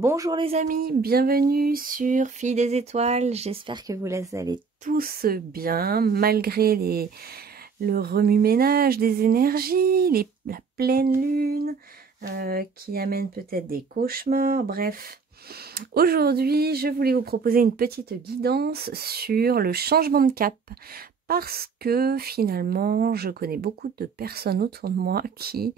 Bonjour les amis, bienvenue sur Filles des Étoiles. J'espère que vous allez tous bien malgré le remue-ménage des énergies, la pleine lune qui amène peut-être des cauchemars. Bref, aujourd'hui je voulais vous proposer une petite guidance sur le changement de cap. Parce que finalement, je connais beaucoup de personnes autour de moi qui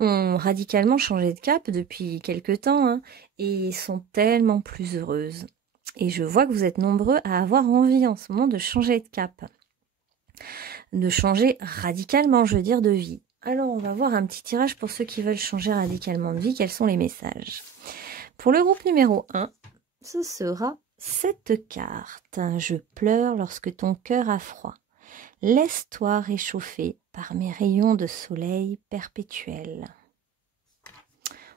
ont radicalement changé de cap depuis quelques temps hein, et sont tellement plus heureuses. Et je vois que vous êtes nombreux à avoir envie en ce moment de changer de cap. De changer radicalement, je veux dire, de vie. Alors, on va voir un petit tirage pour ceux qui veulent changer radicalement de vie. Quels sont les messages? Pour le groupe numéro 1, ce sera cette carte. Je pleure lorsque ton cœur a froid. Laisse-toi réchauffer par mes rayons de soleil perpétuels.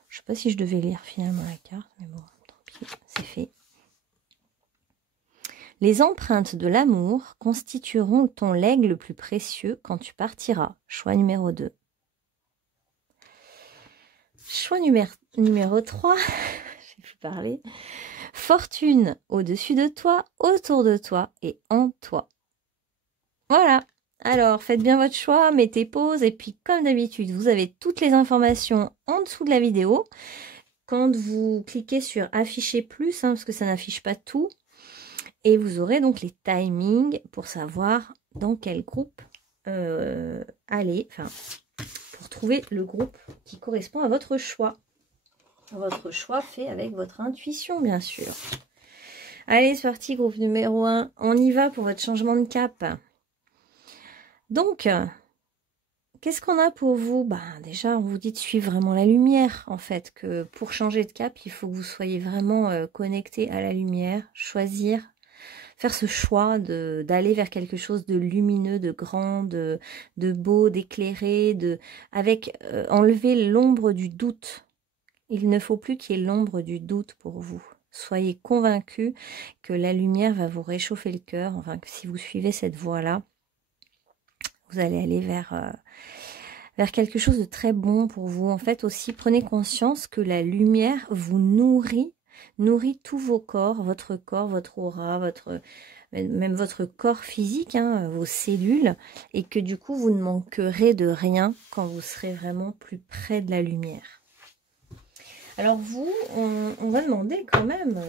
Je ne sais pas si je devais lire finalement la carte, mais bon, tant pis, c'est fait. Les empreintes de l'amour constitueront ton legs le plus précieux quand tu partiras. Choix numéro 2. Choix numéro 3, j'ai pu parler. Fortune au-dessus de toi, autour de toi et en toi. Voilà, alors faites bien votre choix, mettez pause et puis comme d'habitude, vous avez toutes les informations en dessous de la vidéo. Quand vous cliquez sur afficher plus, hein, parce que ça n'affiche pas tout, et vous aurez donc les timings pour savoir dans quel groupe aller, enfin, pour trouver le groupe qui correspond à votre choix. Votre choix fait avec votre intuition, bien sûr. Allez, c'est parti, groupe numéro 1. On y va pour votre changement de cap. Donc, qu'est-ce qu'on a pour vous? Déjà, on vous dit de suivre vraiment la lumière, en fait, que pour changer de cap, il faut que vous soyez vraiment connecté à la lumière, choisir, faire ce choix d'aller vers quelque chose de lumineux, de grand, de beau, d'éclairé, avec enlever l'ombre du doute. Il ne faut plus qu'il y ait l'ombre du doute pour vous. Soyez convaincus que la lumière va vous réchauffer le cœur, enfin, que si vous suivez cette voie-là, vous allez aller vers quelque chose de très bon pour vous. En fait, aussi, prenez conscience que la lumière vous nourrit tous vos corps, votre aura, même votre corps physique, hein, vos cellules, et que du coup, vous ne manquerez de rien quand vous serez vraiment plus près de la lumière. Alors vous, on va demander quand même,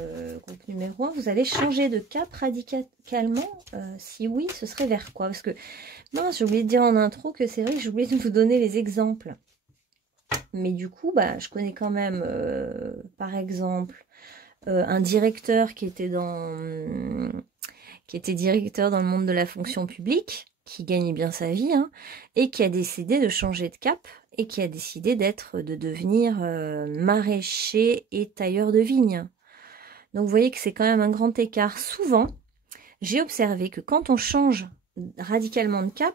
groupe numéro 1, vous allez changer de cap radicalement. Si oui, ce serait vers quoi? Parce que, non, j'ai oublié de dire en intro que c'est vrai que j'ai oublié de vous donner les exemples. Mais du coup, je connais quand même, par exemple, un directeur qui était directeur dans le monde de la fonction publique, qui gagnait bien sa vie, hein, et qui a décidé de changer de cap, et qui a décidé de devenir maraîcher et tailleur de vignes. Donc vous voyez que c'est quand même un grand écart. Souvent, j'ai observé que quand on change radicalement de cap,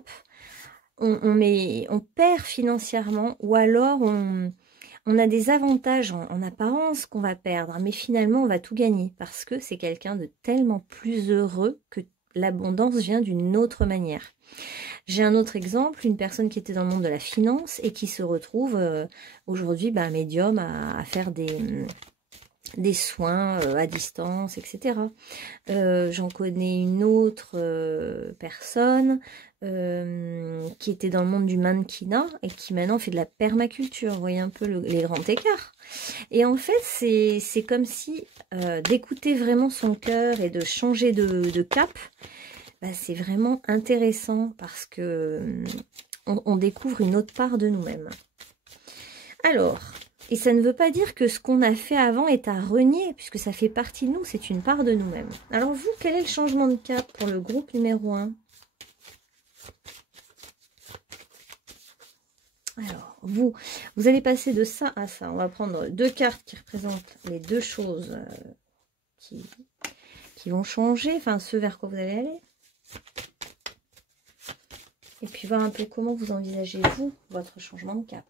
on perd financièrement, ou alors on a des avantages en apparence qu'on va perdre, mais finalement on va tout gagner, parce que c'est quelqu'un de tellement plus heureux que l'abondance vient d'une autre manière. J'ai un autre exemple, une personne qui était dans le monde de la finance et qui se retrouve aujourd'hui médium à faire des soins à distance, etc. J'en connais une autre personne qui était dans le monde du mannequinat et qui maintenant fait de la permaculture. Vous voyez un peu les grands écarts. Et en fait, c'est comme si d'écouter vraiment son cœur et de changer de cap, c'est vraiment intéressant parce que on découvre une autre part de nous-mêmes. Alors, et ça ne veut pas dire que ce qu'on a fait avant est à renier, puisque ça fait partie de nous, c'est une part de nous-mêmes. Alors vous, quel est le changement de cap pour le groupe numéro 1? Alors, vous allez passer de ça à ça. On va prendre deux cartes qui représentent les deux choses qui vont changer, enfin ce vers quoi vous allez aller. Et puis voir un peu comment vous envisagez, vous, votre changement de cap.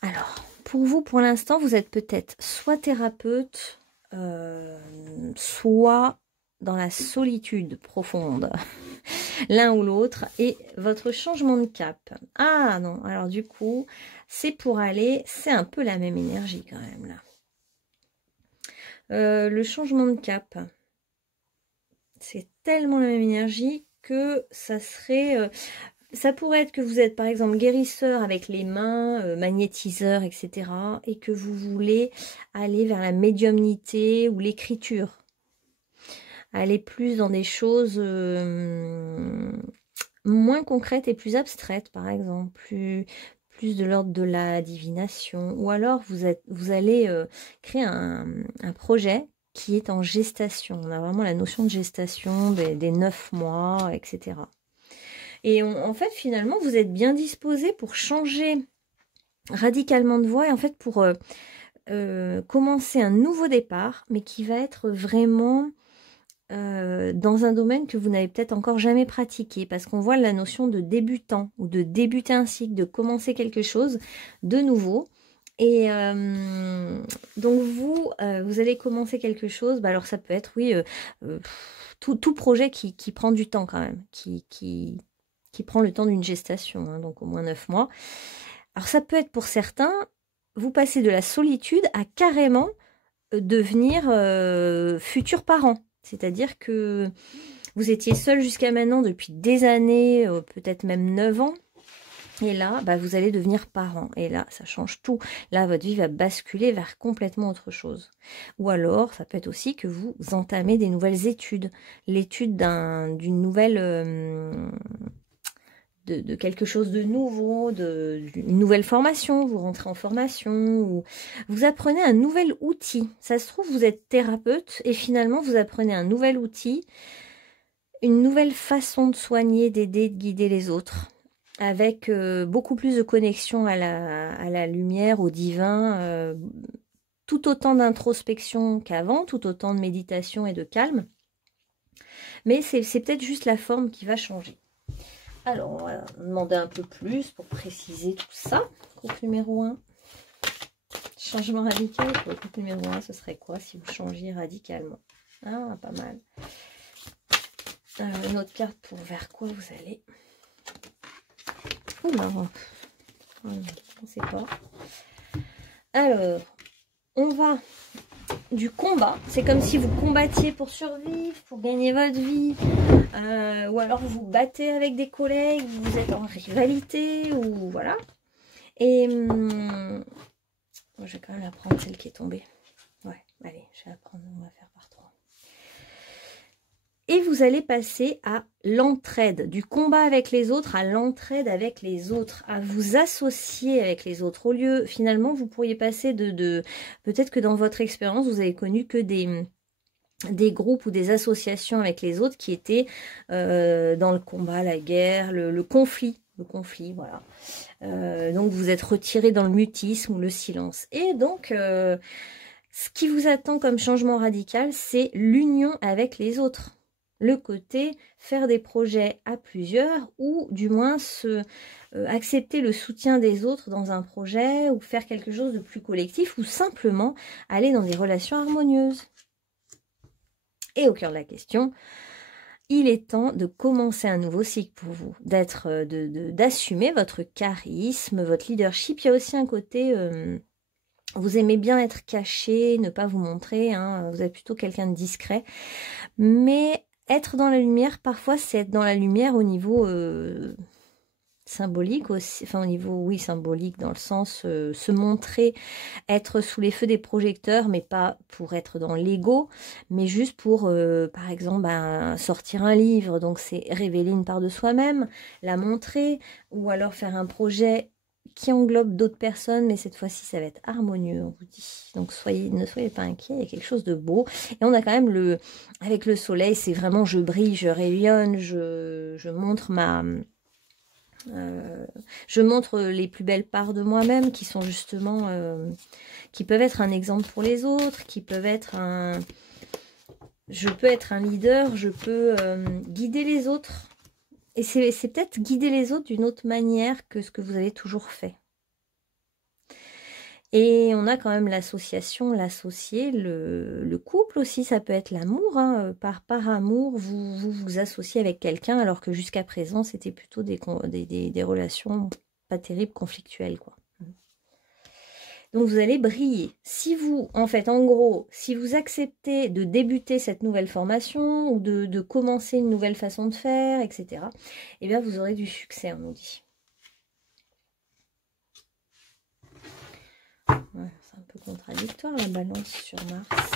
Alors, pour vous, pour l'instant, vous êtes peut-être soit thérapeute, soit dans la solitude profonde, l'un ou l'autre, et votre changement de cap. Ah non, alors du coup, c'est pour aller, c'est un peu la même énergie quand même là. Le changement de cap, c'est tellement la même énergie que ça serait... ça pourrait être que vous êtes par exemple guérisseur avec les mains, magnétiseur, etc. et que vous voulez aller vers la médiumnité ou l'écriture. Aller plus dans des choses moins concrètes et plus abstraites, par exemple. Plus de l'ordre de la divination. Ou alors vous allez créer un projet qui est en gestation. On a vraiment la notion de gestation des 9 mois, etc. Et en fait, finalement, vous êtes bien disposé pour changer radicalement de voie et en fait pour commencer un nouveau départ, mais qui va être vraiment dans un domaine que vous n'avez peut-être encore jamais pratiqué, parce qu'on voit la notion de débutant ou de débuter un cycle, de commencer quelque chose de nouveau. Et donc vous allez commencer quelque chose, bah alors ça peut être, oui, tout projet qui prend du temps quand même, qui prend le temps d'une gestation, hein, donc au moins 9 mois. Alors ça peut être pour certains, vous passez de la solitude à carrément devenir futurs parents. C'est-à-dire que vous étiez seul jusqu'à maintenant depuis des années, peut-être même 9 ans. Et là, bah, vous allez devenir parent. Et là, ça change tout. Là, votre vie va basculer vers complètement autre chose. Ou alors, ça peut être aussi que vous entamez des nouvelles études. L'étude d'une nouvelle... de quelque chose de nouveau, une nouvelle formation, vous rentrez en formation, ou vous apprenez un nouvel outil. Ça se trouve, vous êtes thérapeute et finalement, vous apprenez un nouvel outil, une nouvelle façon de soigner, d'aider, de guider les autres, avec beaucoup plus de connexion à la lumière, au divin, tout autant d'introspection qu'avant, tout autant de méditation et de calme. Mais c'est peut-être juste la forme qui va changer. Alors, on va demander un peu plus pour préciser tout ça. Groupe numéro 1. Changement radical. Pour le groupe numéro 1, ce serait quoi si vous changiez radicalement? Ah, pas mal. Une autre carte pour vers quoi vous allez. Oula, on ne sait pas. Alors, on va du combat. C'est comme si vous combattiez pour survivre, pour gagner votre vie. Ou alors vous battez avec des collègues, vous êtes en rivalité, ou voilà. Et je vais quand même la prendre, celle qui est tombée. Ouais, allez, je vais la prendre, on va faire par 3. Et vous allez passer à l'entraide, du combat avec les autres à l'entraide avec les autres, à vous associer avec les autres. Au lieu, finalement, vous pourriez passer peut-être que dans votre expérience, vous avez connu que des groupes ou des associations avec les autres qui étaient dans le combat, la guerre, le conflit. Le conflit, voilà. Donc, vous êtes retiré dans le mutisme ou le silence. Et donc, ce qui vous attend comme changement radical, c'est l'union avec les autres. Le côté faire des projets à plusieurs ou du moins accepter le soutien des autres dans un projet ou faire quelque chose de plus collectif ou simplement aller dans des relations harmonieuses. Et au cœur de la question, il est temps de commencer un nouveau cycle pour vous, d'assumer votre charisme, votre leadership. Il y a aussi un côté, vous aimez bien être caché, ne pas vous montrer, hein, vous êtes plutôt quelqu'un de discret. Mais être dans la lumière, parfois, c'est être dans la lumière au niveau symbolique aussi, enfin au niveau, oui, symbolique, dans le sens se montrer, être sous les feux des projecteurs, mais pas pour être dans l'ego, mais juste pour, par exemple, sortir un livre, donc c'est révéler une part de soi-même, la montrer, ou alors faire un projet qui englobe d'autres personnes, mais cette fois-ci, ça va être harmonieux, on vous dit. Donc, ne soyez pas inquiets, il y a quelque chose de beau. Et on a quand même avec le soleil, c'est vraiment je brille, je rayonne, je montre je montre les plus belles parts de moi-même qui sont justement, qui peuvent être un exemple pour les autres, qui peuvent être je peux être un leader, je peux guider les autres. Et c'est peut-être guider les autres d'une autre manière que ce que vous avez toujours fait. Et on a quand même l'association, l'associé, le couple aussi, ça peut être l'amour. Hein. Par amour, vous associez avec quelqu'un alors que jusqu'à présent, c'était plutôt des relations pas terribles, conflictuelles, quoi. Donc vous allez briller. Si vous, en fait, en gros, si vous acceptez de débuter cette nouvelle formation ou de commencer une nouvelle façon de faire, etc., eh bien vous aurez du succès, on nous dit. Ouais, c'est un peu contradictoire la balance sur Mars.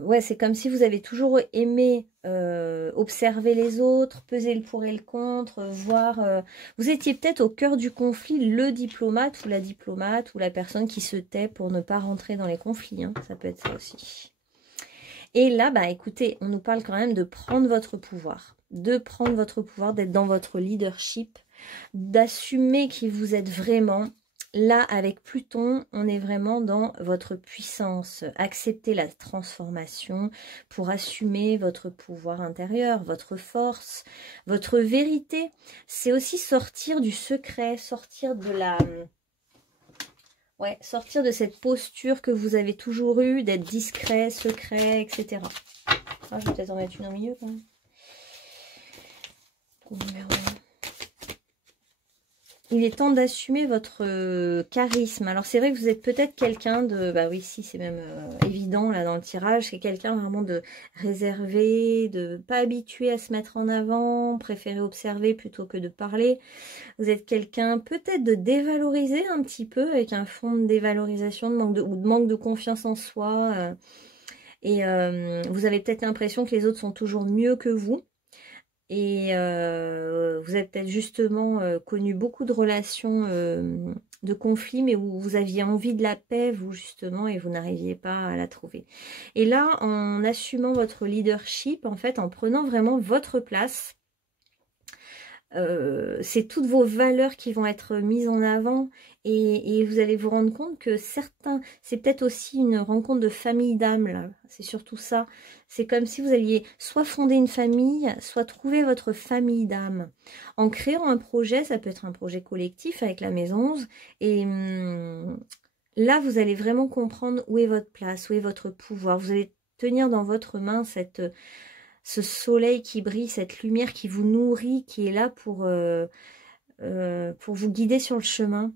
Ouais, c'est comme si vous avez toujours aimé observer les autres, peser le pour et le contre, voir... vous étiez peut-être au cœur du conflit, le diplomate ou la personne qui se tait pour ne pas rentrer dans les conflits. Hein. Ça peut être ça aussi. Et là, bah écoutez, on nous parle quand même de prendre votre pouvoir. D'être dans votre leadership, d'assumer qui vous êtes vraiment. Là, avec Pluton, on est vraiment dans votre puissance. Accepter la transformation pour assumer votre pouvoir intérieur, votre force, votre vérité. C'est aussi sortir du secret, sortir de la... Ouais, sortir de cette posture que vous avez toujours eue, d'être discret, secret, etc. Ah, je vais peut-être en mettre une au milieu quand même. Pour numéro 1. Il est temps d'assumer votre charisme. Alors c'est vrai que vous êtes peut-être quelqu'un de... Bah oui, si, c'est même évident là dans le tirage. C'est quelqu'un vraiment de réservé, de pas habitué à se mettre en avant, préférer observer plutôt que de parler. Vous êtes quelqu'un peut-être de dévalorisé un petit peu, avec un fond de dévalorisation, ou de manque de confiance en soi. Et vous avez peut-être l'impression que les autres sont toujours mieux que vous. Et vous avez peut-être justement connu beaucoup de relations de conflits, mais où vous aviez envie de la paix, vous justement, et vous n'arriviez pas à la trouver. Et là, en assumant votre leadership, en fait, en prenant vraiment votre place, c'est toutes vos valeurs qui vont être mises en avant et vous allez vous rendre compte que certains, c'est peut-être aussi une rencontre de famille d'âme là, c'est surtout ça. C'est comme si vous alliez soit fonder une famille, soit trouver votre famille d'âme. En créant un projet, ça peut être un projet collectif avec la Maison 11 et là vous allez vraiment comprendre où est votre place, où est votre pouvoir. Vous allez tenir dans votre main ce soleil qui brille, cette lumière qui vous nourrit, qui est là pour vous guider sur le chemin.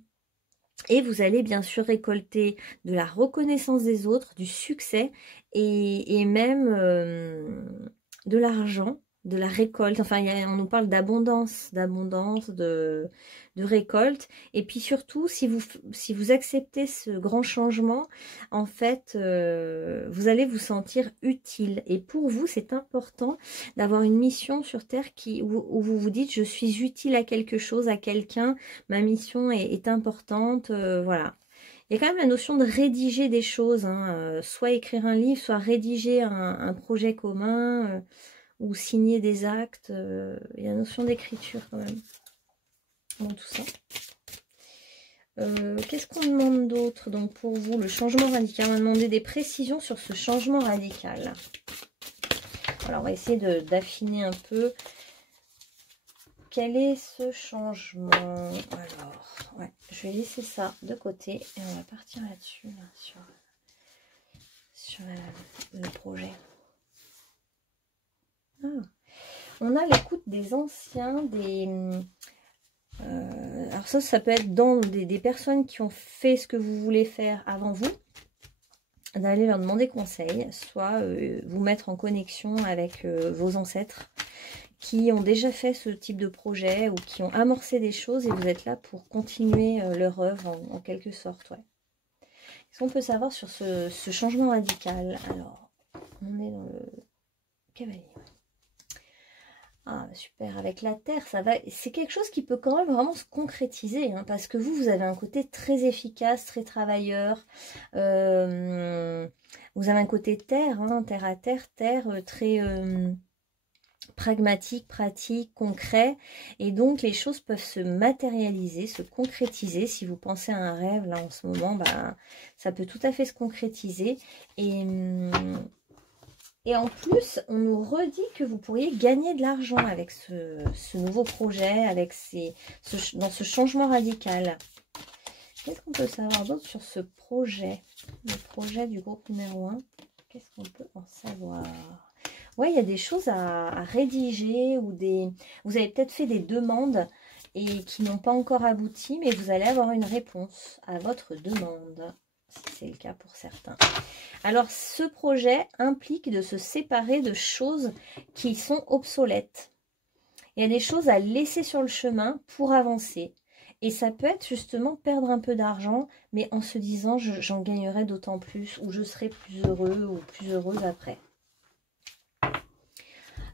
Et vous allez bien sûr récolter de la reconnaissance des autres, du succès et même de l'argent, de la récolte. Enfin, on nous parle d'abondance, de récolte. Et puis surtout, si vous acceptez ce grand changement, en fait, vous allez vous sentir utile. Et pour vous, c'est important d'avoir une mission sur Terre où vous vous dites, je suis utile à quelque chose, à quelqu'un, ma mission est importante, voilà. Il y a quand même la notion de rédiger des choses, hein, soit écrire un livre, soit rédiger un projet commun, ou signer des actes. Il y a la notion d'écriture quand même dans tout ça. Qu'est-ce qu'on demande d'autre donc pour vous? Le changement radical. On va demander des précisions sur ce changement radical. Alors on va essayer d'affiner un peu. Quel est ce changement? Alors, ouais, je vais laisser ça de côté et on va partir là-dessus, là, sur le projet. Ah. On a l'écoute des anciens, alors ça peut être dans des personnes qui ont fait ce que vous voulez faire avant vous, d'aller leur demander conseil, soit vous mettre en connexion avec vos ancêtres qui ont déjà fait ce type de projet ou qui ont amorcé des choses et vous êtes là pour continuer leur œuvre en quelque sorte. Ouais. Qu'est-ce qu'on peut savoir sur ce changement radical? Alors, on est dans le cavalier. Ah, super, avec la Terre, ça va. C'est quelque chose qui peut quand même vraiment se concrétiser, hein, parce que vous avez un côté très efficace, très travailleur. Vous avez un côté terre, hein, terre à terre, très pragmatique, pratique, concret. Et donc, les choses peuvent se matérialiser, se concrétiser. Si vous pensez à un rêve, là, en ce moment, bah, ça peut tout à fait se concrétiser. Et en plus, on nous redit que vous pourriez gagner de l'argent avec ce nouveau projet, dans ce changement radical. Qu'est-ce qu'on peut savoir d'autre sur ce projet? Le projet du groupe numéro 1. Qu'est-ce qu'on peut en savoir? Ouais, il y a des choses à rédiger ou vous avez peut-être fait des demandes et qui n'ont pas encore abouti, mais vous allez avoir une réponse à votre demande, si c'est le cas pour certains. Alors, ce projet implique de se séparer de choses qui sont obsolètes. Il y a des choses à laisser sur le chemin pour avancer. Et ça peut être justement perdre un peu d'argent, mais en se disant j'en gagnerai d'autant plus, ou je serai plus heureux ou plus heureuse après.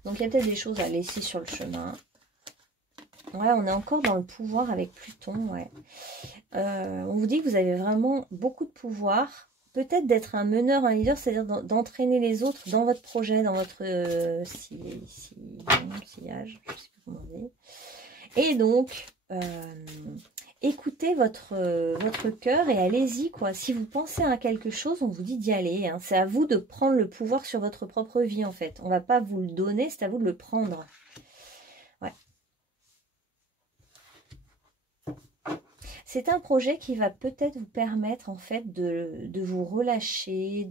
Donc il y a peut-être des choses à laisser sur le chemin. Ouais, on est encore dans le pouvoir avec Pluton, ouais. On vous dit que vous avez vraiment beaucoup de pouvoir. Peut-être d'être un meneur, un leader, c'est-à-dire d'entraîner les autres dans votre projet, dans votre sillage, je ne sais plus comment on dit. Et donc, écoutez votre cœur et allez-y, quoi. Si vous pensez à quelque chose, on vous dit d'y aller. Hein. C'est à vous de prendre le pouvoir sur votre propre vie, en fait. On ne va pas vous le donner, c'est à vous de le prendre. Ouais. C'est un projet qui va peut-être vous permettre, en fait, de vous relâcher,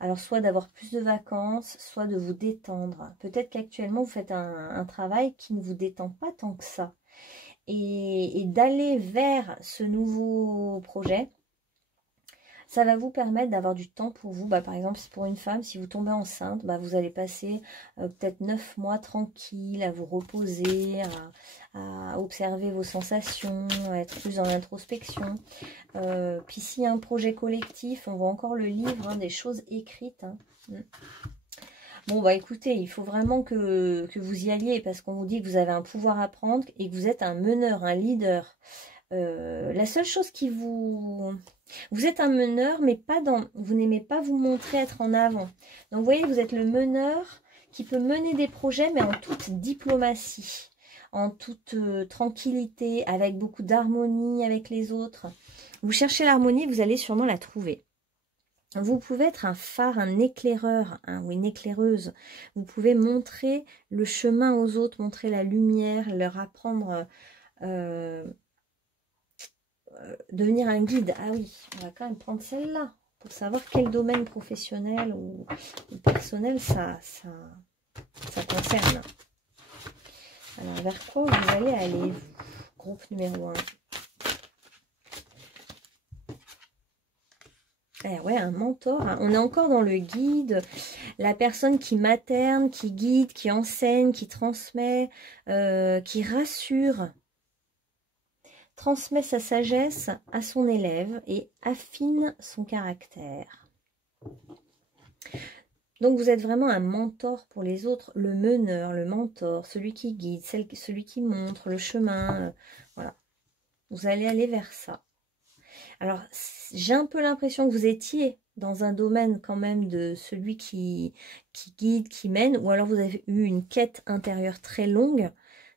alors soit d'avoir plus de vacances, soit de vous détendre. Peut-être qu'actuellement, vous faites un travail qui ne vous détend pas tant que ça. Et d'aller vers ce nouveau projet, ça va vous permettre d'avoir du temps pour vous. Par exemple, pour une femme, si vous tombez enceinte, vous allez passer peut-être 9 mois tranquille, à vous reposer, à observer vos sensations, à être plus dans l'introspection. Puis s'il y a un projet collectif, on voit encore le livre, des choses écrites. Bon, écoutez, il faut vraiment que vous y alliez parce qu'on vous dit que vous avez un pouvoir à prendre et que vous êtes un meneur, un leader. La seule chose qui vous êtes un meneur, mais pas vous n'aimez pas vous montrer être en avant. Donc, vous voyez, vous êtes le meneur qui peut mener des projets, mais en toute diplomatie, en toute tranquillité, avec beaucoup d'harmonie avec les autres. Vous cherchez l'harmonie, vous allez sûrement la trouver. Vous pouvez être un phare, un éclaireur ou une éclaireuse. Vous pouvez montrer le chemin aux autres, montrer la lumière, leur apprendre, devenir un guide. Ah oui, on va quand même prendre celle-là pour savoir quel domaine professionnel ou personnel ça concerne. Alors, vers quoi vous allez aller, groupe numéro 1? Ouais, un mentor. Hein. On est encore dans le guide, la personne qui materne, qui guide, qui enseigne, qui transmet, qui rassure, transmet sa sagesse à son élève et affine son caractère. Donc vous êtes vraiment un mentor pour les autres, le meneur, le mentor, celui qui guide, celui qui montre le chemin. Voilà. Vous allez aller vers ça. Alors, j'ai un peu l'impression que vous étiez dans un domaine quand même de celui qui guide, qui mène, ou alors vous avez eu une quête intérieure très longue,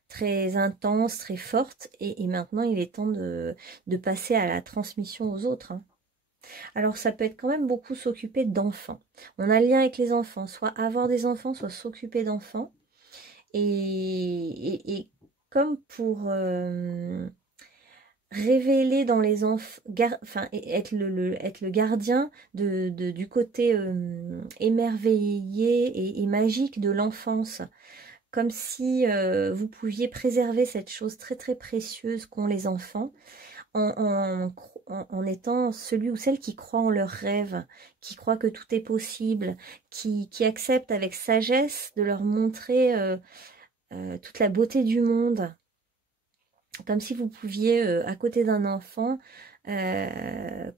très intense, très forte, et maintenant il est temps de passer à la transmission aux autres. Hein. Alors, ça peut être quand même beaucoup s'occuper d'enfants. On a le lien avec les enfants, soit avoir des enfants, soit s'occuper d'enfants. Et comme pour... révéler dans les enfants, être le gardien du côté émerveillé et magique de l'enfance, comme si vous pouviez préserver cette chose très très précieuse qu'ont les enfants, en étant celui ou celle qui croit en leurs rêves, qui croit que tout est possible, qui accepte avec sagesse de leur montrer toute la beauté du monde. Comme si vous pouviez, à côté d'un enfant,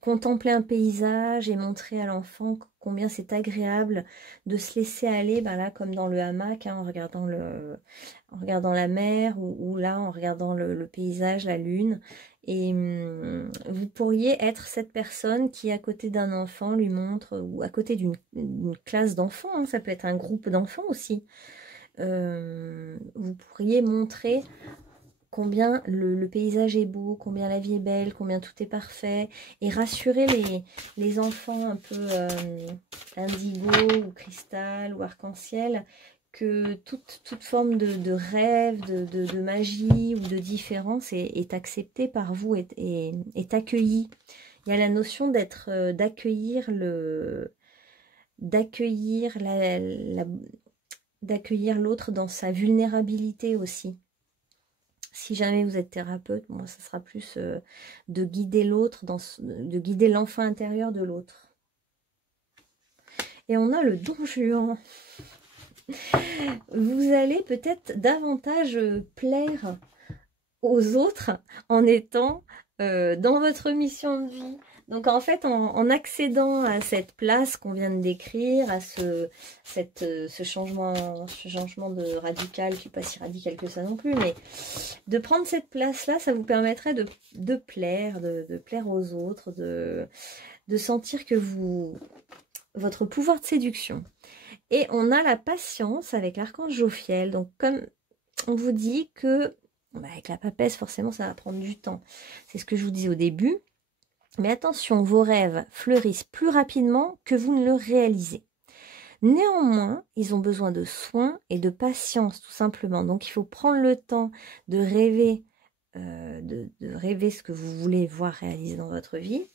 contempler un paysage et montrer à l'enfant combien c'est agréable de se laisser aller, là, comme dans le hamac, hein, en regardant la mer, ou là, en regardant le paysage, la lune. Et vous pourriez être cette personne qui, à côté d'un enfant, lui montre, ou à côté d'une classe d'enfants, hein, ça peut être un groupe d'enfants aussi, vous pourriez montrer combien le paysage est beau, combien la vie est belle, combien tout est parfait, et rassurer les enfants un peu indigo ou cristal ou arc-en-ciel, que toute forme de rêve, de magie ou de différence est acceptée par vous, est accueillie. Il y a la notion d'accueillir l'autre dans sa vulnérabilité aussi. Si jamais vous êtes thérapeute, moi, ça sera plus de guider l'autre, de guider l'enfant intérieur de l'autre. Et on a le Don Juan. Vous allez peut-être davantage plaire aux autres en étant dans votre mission de vie. Donc en fait, en accédant à cette place qu'on vient de décrire, à ce changement de radical, qui n'est pas si radical que ça non plus, mais de prendre cette place-là, ça vous permettrait de plaire, de plaire aux autres, de sentir que votre pouvoir de séduction. Et on a la patience avec l'archange Jophiel. Donc comme on vous dit que avec la papesse, forcément, ça va prendre du temps. C'est ce que je vous disais au début. Mais attention, vos rêves fleurissent plus rapidement que vous ne le réalisez. Néanmoins, ils ont besoin de soins et de patience, tout simplement. Donc, il faut prendre le temps de rêver, de rêver ce que vous voulez voir réaliser dans votre vie.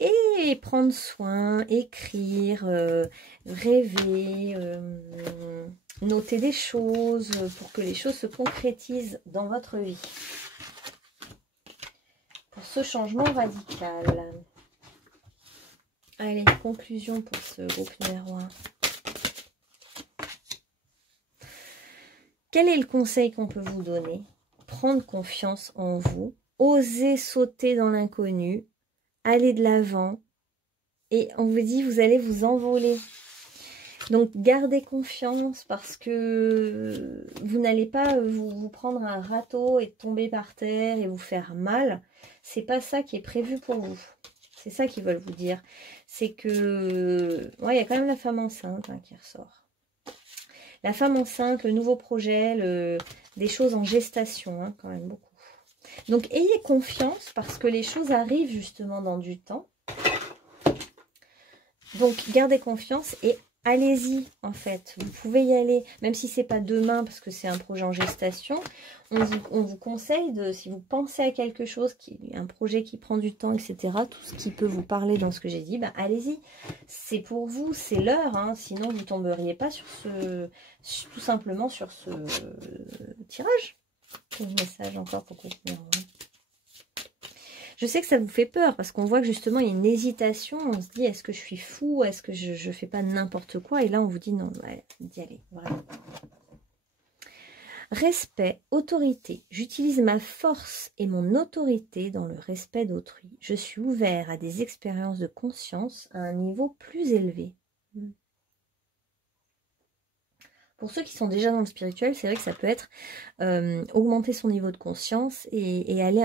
Et prendre soin, écrire, rêver, noter des choses pour que les choses se concrétisent dans votre vie. Pour ce changement radical. Allez, conclusion pour ce groupe numéro 1. Quel est le conseil qu'on peut vous donner? Prendre confiance en vous, oser sauter dans l'inconnu, aller de l'avant, et on vous dit vous allez vous envoler. Donc gardez confiance parce que vous n'allez pas vous prendre un râteau et tomber par terre et vous faire mal. C'est pas ça qui est prévu pour vous. C'est ça qu'ils veulent vous dire. C'est que ouais, il y a quand même la femme enceinte qui ressort. La femme enceinte, le nouveau projet, des choses en gestation, quand même beaucoup. Donc ayez confiance parce que les choses arrivent justement dans du temps. Donc gardez confiance et allez-y en fait. Vous pouvez y aller, même si c'est pas demain parce que c'est un projet en gestation. On vous conseille de, si vous pensez à quelque chose, un projet qui prend du temps, etc., tout ce qui peut vous parler dans ce que j'ai dit, allez-y. C'est pour vous, c'est l'heure, sinon vous tomberiez pas sur tout simplement sur ce tirage. Quel message encore pour continuer. Je sais que ça vous fait peur parce qu'on voit que justement il y a une hésitation. On se dit est-ce que je suis fou? Est-ce que je fais pas n'importe quoi? Et là on vous dit non, d'y aller, vraiment. Respect, autorité. J'utilise ma force et mon autorité dans le respect d'autrui. Je suis ouvert à des expériences de conscience à un niveau plus élevé. Pour ceux qui sont déjà dans le spirituel, c'est vrai que ça peut être augmenter son niveau de conscience et aller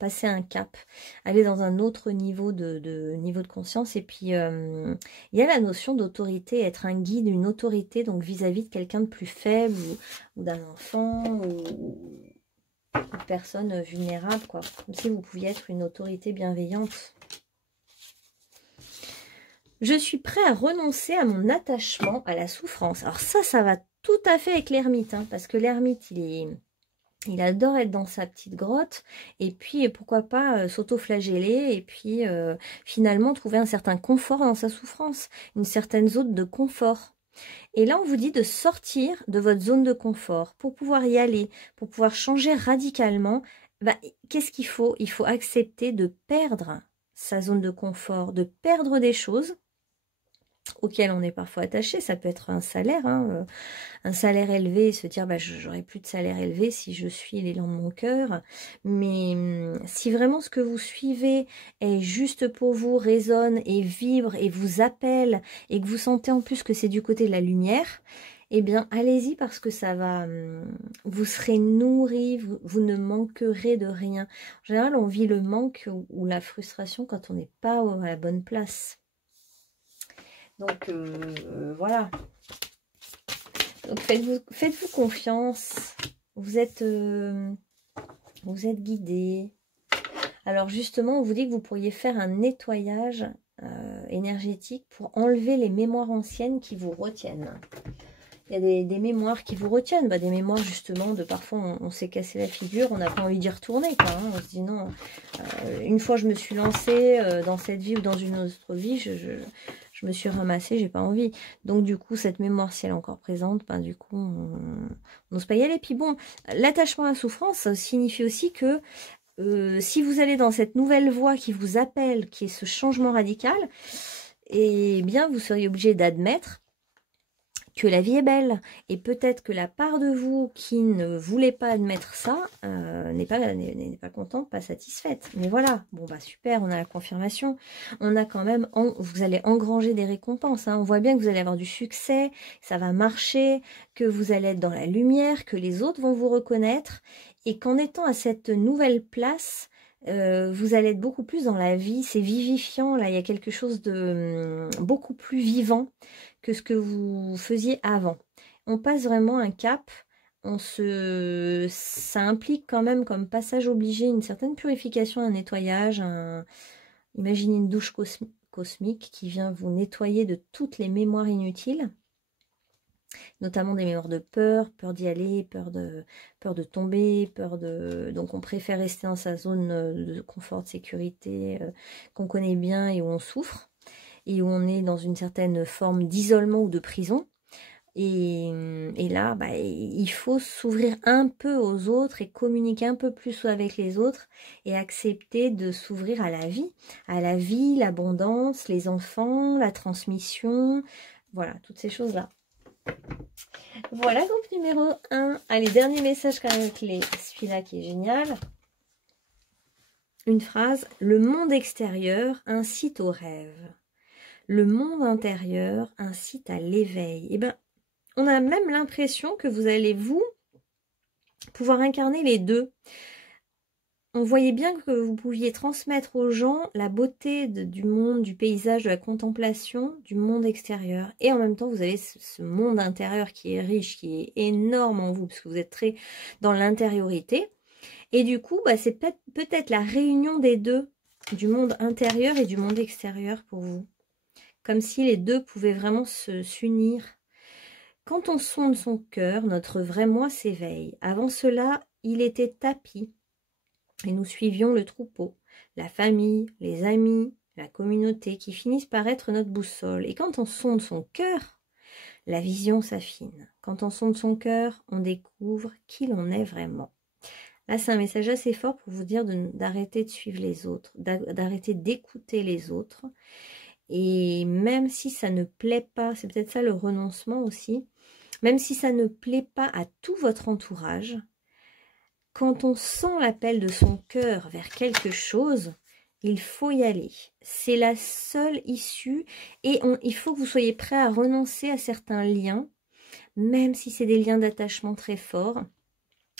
passer un cap, aller dans un autre niveau niveau de conscience. Et puis, il y a la notion d'autorité, être un guide, une autorité, donc vis-à-vis de quelqu'un de plus faible ou d'un enfant ou de personne vulnérable, quoi. Comme si vous pouviez être une autorité bienveillante. Je suis prêt à renoncer à mon attachement à la souffrance. Alors ça va tout à fait avec l'ermite, parce que l'ermite, il adore être dans sa petite grotte, et puis pourquoi pas s'auto-flageller, et puis finalement trouver un certain confort dans sa souffrance, une certaine zone de confort. Et là, on vous dit de sortir de votre zone de confort pour pouvoir y aller, pour pouvoir changer radicalement. Qu'est-ce qu'il faut? Il faut accepter de perdre sa zone de confort, de perdre des choses auquel on est parfois attaché. Ça peut être un salaire, un salaire élevé, et se dire j'aurai plus de salaire élevé si je suis l'élan de mon cœur. Mais si vraiment ce que vous suivez est juste pour vous, résonne et vibre et vous appelle, et que vous sentez en plus que c'est du côté de la lumière, eh bien allez-y parce que ça va, vous serez nourri, vous ne manquerez de rien. En général, on vit le manque ou la frustration quand on n'est pas à la bonne place. Donc voilà. Donc faites-vous confiance. Vous êtes guidé. Alors justement, on vous dit que vous pourriez faire un nettoyage énergétique pour enlever les mémoires anciennes qui vous retiennent. Il y a des mémoires qui vous retiennent, des mémoires justement de parfois on s'est cassé la figure, on n'a pas envie d'y retourner, quoi, on se dit non, une fois je me suis lancée dans cette vie ou dans une autre vie, je me suis ramassée, j'ai pas envie. Donc du coup, cette mémoire, si elle est encore présente, ben du coup, on n'ose pas y aller. Puis bon, l'attachement à la souffrance, ça signifie aussi que si vous allez dans cette nouvelle voie qui vous appelle, qui est ce changement radical, eh bien, vous seriez obligé d'admettre que la vie est belle. Et peut-être que la part de vous qui ne voulait pas admettre ça n'est pas contente, pas satisfaite. Mais voilà, bon bah super, on a la confirmation. On a quand même, vous allez engranger des récompenses. Hein. On voit bien que vous allez avoir du succès, ça va marcher, que vous allez être dans la lumière, que les autres vont vous reconnaître. Et qu'en étant à cette nouvelle place, vous allez être beaucoup plus dans la vie, c'est vivifiant, là il y a quelque chose de beaucoup plus vivant que ce que vous faisiez avant. On passe vraiment un cap, ça implique quand même comme passage obligé une certaine purification, un nettoyage, imaginez une douche cosmique qui vient vous nettoyer de toutes les mémoires inutiles, notamment des mémoires de peur, peur d'y aller, peur de tomber, donc on préfère rester dans sa zone de confort, de sécurité, qu'on connaît bien et où on souffre, et où on est dans une certaine forme d'isolement ou de prison. Et là, bah, il faut s'ouvrir un peu aux autres et communiquer un peu plus avec les autres et accepter de s'ouvrir à la vie, l'abondance, les enfants, la transmission, voilà, toutes ces choses-là. Voilà, groupe numéro 1. Allez, dernier message quand même, celui-là qui est génial. Une phrase, le monde extérieur incite au rêve. Le monde intérieur incite à l'éveil. Eh bien, on a même l'impression que vous allez, vous, pouvoir incarner les deux. On voyait bien que vous pouviez transmettre aux gens la beauté du monde, du paysage, de la contemplation, du monde extérieur. Et en même temps, vous avez ce monde intérieur qui est riche, qui est énorme en vous, parce que vous êtes très dans l'intériorité. Et du coup, bah, c'est peut-être la réunion des deux, du monde intérieur et du monde extérieur pour vous. Comme si les deux pouvaient vraiment s'unir. Quand on sonde son cœur, notre vrai moi s'éveille. Avant cela, il était tapis. Et nous suivions le troupeau, la famille, les amis, la communauté qui finissent par être notre boussole. Et quand on sonde son cœur, la vision s'affine. Quand on sonde son cœur, on découvre qui l'on est vraiment. Là, c'est un message assez fort pour vous dire d'arrêter de suivre les autres, d'arrêter d'écouter les autres. Et même si ça ne plaît pas, c'est peut-être ça le renoncement aussi, même si ça ne plaît pas à tout votre entourage, quand on sent l'appel de son cœur vers quelque chose, il faut y aller. C'est la seule issue et il faut que vous soyez prêt à renoncer à certains liens, même si c'est des liens d'attachement très forts.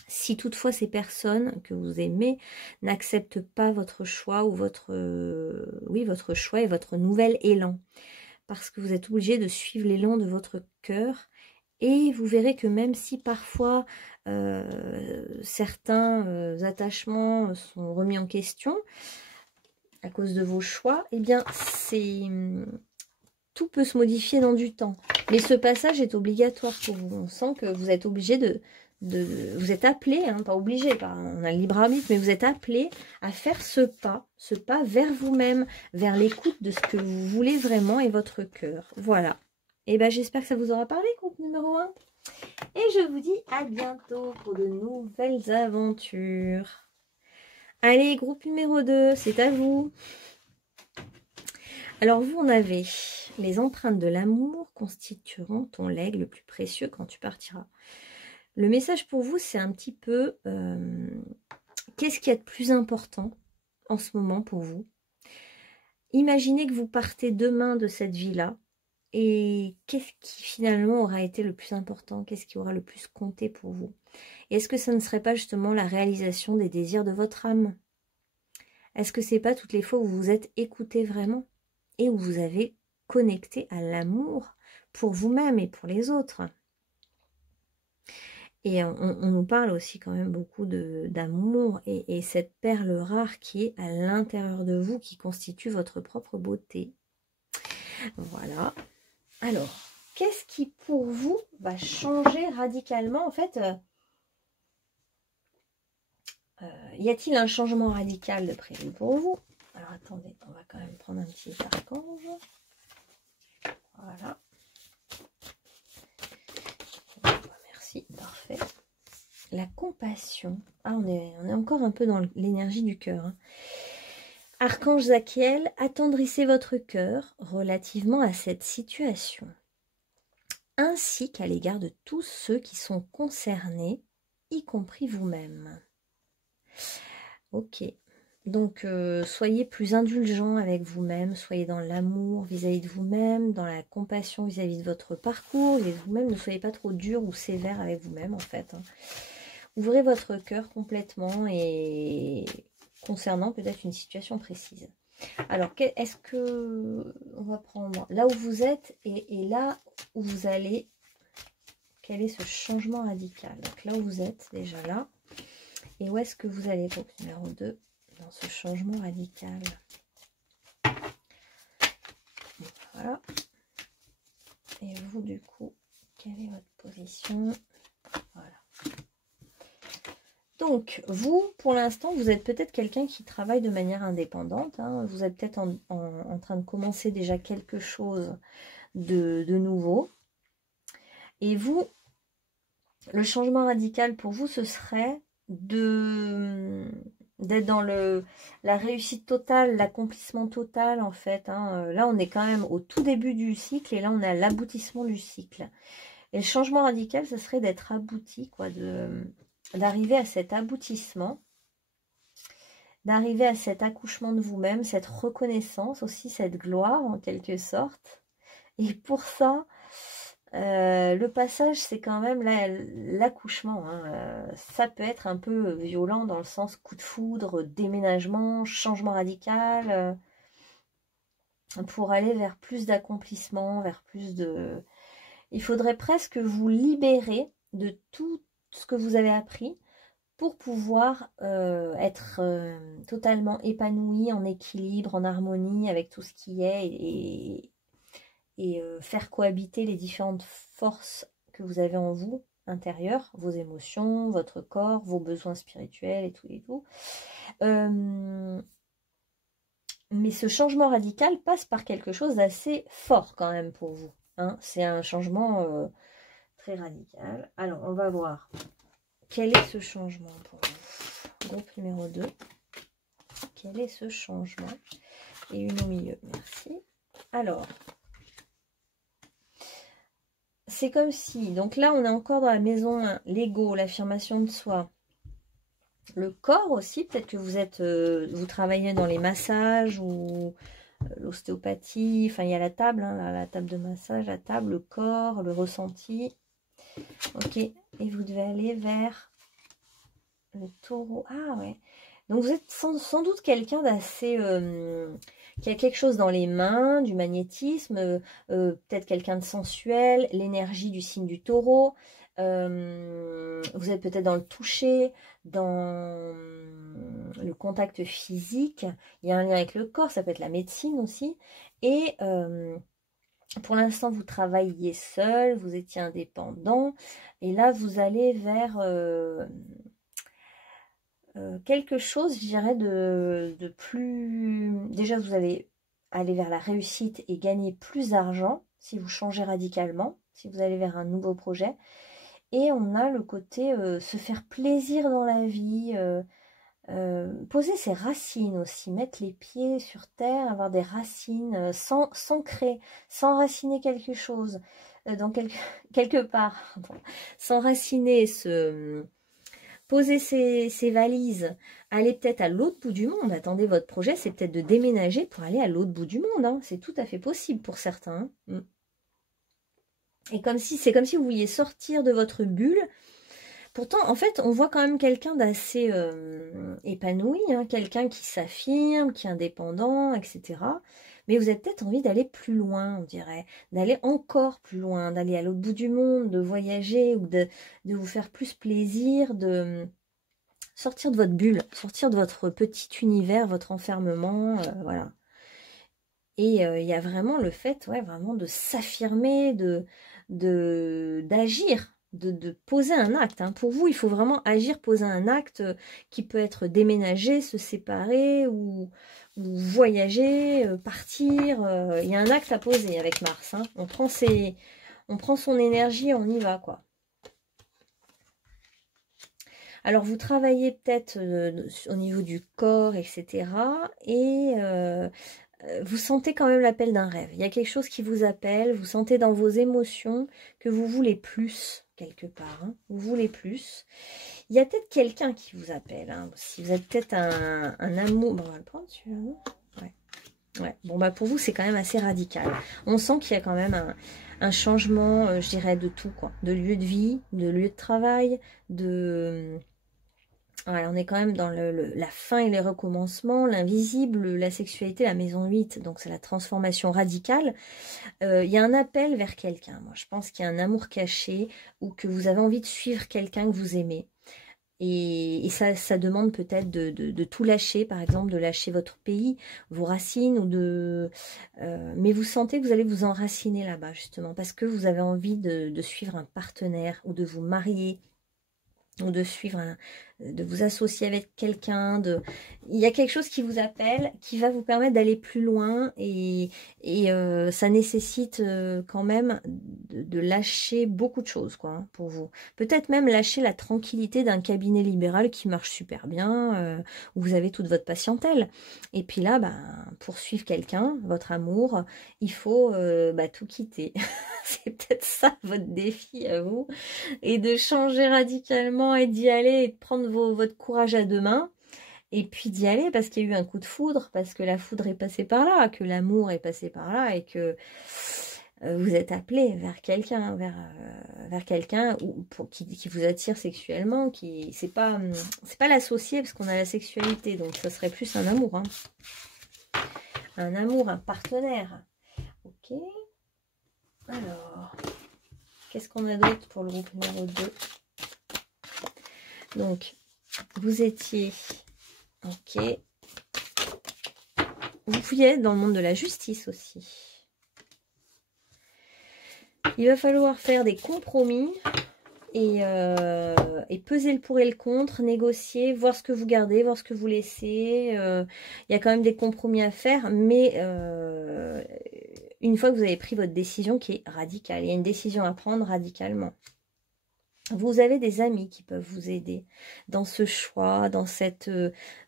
Si toutefois ces personnes que vous aimez n'acceptent pas votre choix ou votre choix et votre nouvel élan, parce que vous êtes obligé de suivre l'élan de votre cœur. Et vous verrez que même si parfois certains attachements sont remis en question à cause de vos choix, eh bien tout peut se modifier dans du temps. Mais ce passage est obligatoire pour vous. On sent que vous êtes obligé vous êtes appelé, hein, pas obligé, on a le libre arbitre, mais vous êtes appelé à faire ce pas vers vous-même, vers l'écoute de ce que vous voulez vraiment et votre cœur. Voilà. Et ben j'espère que ça vous aura parlé, groupe numéro 1. Et je vous dis à bientôt pour de nouvelles aventures. Allez, groupe numéro 2, c'est à vous. Alors vous, on avait les empreintes de l'amour constitueront ton legs le plus précieux quand tu partiras. Le message pour vous, c'est un petit peu qu'est-ce qu'il y a de plus important en ce moment pour vous. Imaginez que vous partez demain de cette vie-là. Et qu'est-ce qui finalement aura été le plus important? Qu'est-ce qui aura le plus compté pour vous? Est-ce que ça ne serait pas justement la réalisation des désirs de votre âme? Est-ce que c'est pas toutes les fois où vous vous êtes écouté vraiment et où vous avez connecté à l'amour pour vous-même et pour les autres? Et on nous parle aussi quand même beaucoup d'amour et cette perle rare qui est à l'intérieur de vous, qui constitue votre propre beauté. Voilà. Alors, qu'est-ce qui pour vous va changer radicalement? En fait, y a-t-il un changement radical de prévu pour vous? Alors attendez, on va quand même prendre un petit archange. Voilà. Merci, parfait. La compassion. Ah, on est encore un peu dans l'énergie du cœur. Hein. Archange Zachiel, attendrissez votre cœur relativement à cette situation, ainsi qu'à l'égard de tous ceux qui sont concernés, y compris vous-même. Ok. Donc, soyez plus indulgent avec vous-même, soyez dans l'amour vis-à-vis de vous-même, dans la compassion vis-à-vis de votre parcours, vis-à-vis de vous-même. Ne soyez pas trop dur ou sévère avec vous-même, en fait. Hein. Ouvrez votre cœur complètement et concernant peut-être une situation précise. Alors, est-ce que... On va prendre là où vous êtes et là où vous allez. Quel est ce changement radical? Donc, là où vous êtes, déjà là. Et où est-ce que vous allez, groupe numéro 2, dans ce changement radical? Voilà. Et vous, du coup, quelle est votre position? Voilà. Donc, vous, pour l'instant, vous êtes peut-être quelqu'un qui travaille de manière indépendante. Hein. Vous êtes peut-être en train de commencer déjà quelque chose de nouveau. Et vous, le changement radical pour vous, ce serait d'être dans la réussite totale, l'accomplissement total en fait. Hein. Là, on est quand même au tout début du cycle et là, on est à l'aboutissement du cycle. Et le changement radical, ce serait d'être abouti, quoi, d'arriver à cet aboutissement, d'arriver à cet accouchement de vous-même, cette reconnaissance aussi, cette gloire en quelque sorte. Et pour ça, le passage, c'est quand même l'accouchement. Hein. Ça peut être un peu violent dans le sens coup de foudre, déménagement, changement radical, pour aller vers plus d'accomplissement, vers plus de... Il faudrait presque vous libérer de tout ce que vous avez appris pour pouvoir être totalement épanoui, en équilibre, en harmonie avec tout ce qui est et faire cohabiter les différentes forces que vous avez en vous, intérieures, vos émotions, votre corps, vos besoins spirituels et tout et tout. Mais ce changement radical passe par quelque chose d'assez fort quand même pour vous. Hein. C'est un changement très radical. Alors, on va voir quel est ce changement pour vous. Groupe numéro 2. Quel est ce changement? Et une au milieu, merci. Alors, c'est comme si, donc là on est encore dans la maison 1, l'ego, l'affirmation de soi. Le corps aussi, peut-être que vous êtes, vous travaillez dans les massages ou l'ostéopathie, enfin il y a la table, hein, la table de massage, la table, le corps, le ressenti. Ok, et vous devez aller vers le taureau. Ah ouais, donc vous êtes sans doute quelqu'un d'assez... qui a quelque chose dans les mains, du magnétisme, peut-être quelqu'un de sensuel, l'énergie du signe du taureau, vous êtes peut-être dans le toucher, dans le contact physique, il y a un lien avec le corps, ça peut être la médecine aussi, et pour l'instant vous travailliez seul, vous étiez indépendant, et là vous allez vers... quelque chose, je dirais, de plus... Déjà, vous allez aller vers la réussite et gagner plus d'argent si vous changez radicalement, si vous allez vers un nouveau projet. Et on a le côté se faire plaisir dans la vie, poser ses racines aussi, mettre les pieds sur terre, avoir des racines, s'ancrer, s'enraciner quelque chose, dans quelque part, s'enraciner, poser ses valises, aller peut-être à l'autre bout du monde. Attendez, votre projet, c'est peut-être de déménager pour aller à l'autre bout du monde. Hein. C'est tout à fait possible pour certains. Hein. Et c'est comme si vous vouliez sortir de votre bulle. Pourtant, en fait, on voit quand même quelqu'un d'assez épanoui, hein, quelqu'un qui s'affirme, qui est indépendant, etc. Mais vous avez peut-être envie d'aller plus loin, on dirait, d'aller encore plus loin, d'aller à l'autre bout du monde, de voyager ou de vous faire plus plaisir, de sortir de votre bulle, sortir de votre petit univers, votre enfermement, voilà. Et il y a vraiment le fait, ouais, vraiment de s'affirmer, d'agir, de poser un acte. Hein. Pour vous, il faut vraiment agir, poser un acte qui peut être déménager, se séparer ou voyager, partir. Il y a un acte à poser avec Mars. Hein. On prend son énergie, on y va, quoi. Alors, vous travaillez peut-être au niveau du corps, etc. Et vous sentez quand même l'appel d'un rêve. Il y a quelque chose qui vous appelle, vous sentez dans vos émotions que vous voulez plus, quelque part. Hein. Vous voulez plus. Il y a peut-être quelqu'un qui vous appelle. Hein. Si vous êtes peut-être un amour... Bon, on va le prendre, celui-là. Ouais. Bon, bah pour vous, c'est quand même assez radical. On sent qu'il y a quand même un changement, je dirais, de tout, quoi. De lieu de vie, de lieu de travail, de... Ouais, on est quand même dans la fin et les recommencements, l'invisible, la sexualité, la maison 8. Donc, c'est la transformation radicale. Il y a un appel vers quelqu'un. Moi, je pense qu'il y a un amour caché ou que vous avez envie de suivre quelqu'un que vous aimez. Et ça demande peut-être de tout lâcher, par exemple, de lâcher votre pays, vos racines, mais vous sentez que vous allez vous enraciner là-bas, justement, parce que vous avez envie de suivre un partenaire ou de vous marier, ou de suivre, de vous associer avec quelqu'un. Il y a quelque chose qui vous appelle, qui va vous permettre d'aller plus loin et ça nécessite quand même de lâcher beaucoup de choses, quoi, hein, pour vous. Peut-être même lâcher la tranquillité d'un cabinet libéral qui marche super bien, où vous avez toute votre patientèle. Et puis là, pour suivre quelqu'un, votre amour, il faut tout quitter. C'est peut-être ça votre défi à vous, et de changer radicalement et d'y aller et de prendre votre courage à deux mains et puis d'y aller parce qu'il y a eu un coup de foudre, parce que la foudre est passée par là, que l'amour est passé par là et que vous êtes appelé vers quelqu'un, vers quelqu'un qui vous attire sexuellement, c'est pas l'associé parce qu'on a la sexualité, donc ça serait plus un amour, hein. Un amour, un partenaire. Ok. Alors, qu'est-ce qu'on a d'autre pour le groupe numéro 2? Donc, vous étiez... Ok. Vous pouviez être dans le monde de la justice aussi. Il va falloir faire des compromis et peser le pour et le contre, négocier, voir ce que vous gardez, voir ce que vous laissez. Il y a quand même des compromis à faire, mais une fois que vous avez pris votre décision qui est radicale, il y a une décision à prendre radicalement. Vous avez des amis qui peuvent vous aider dans ce choix, dans cette...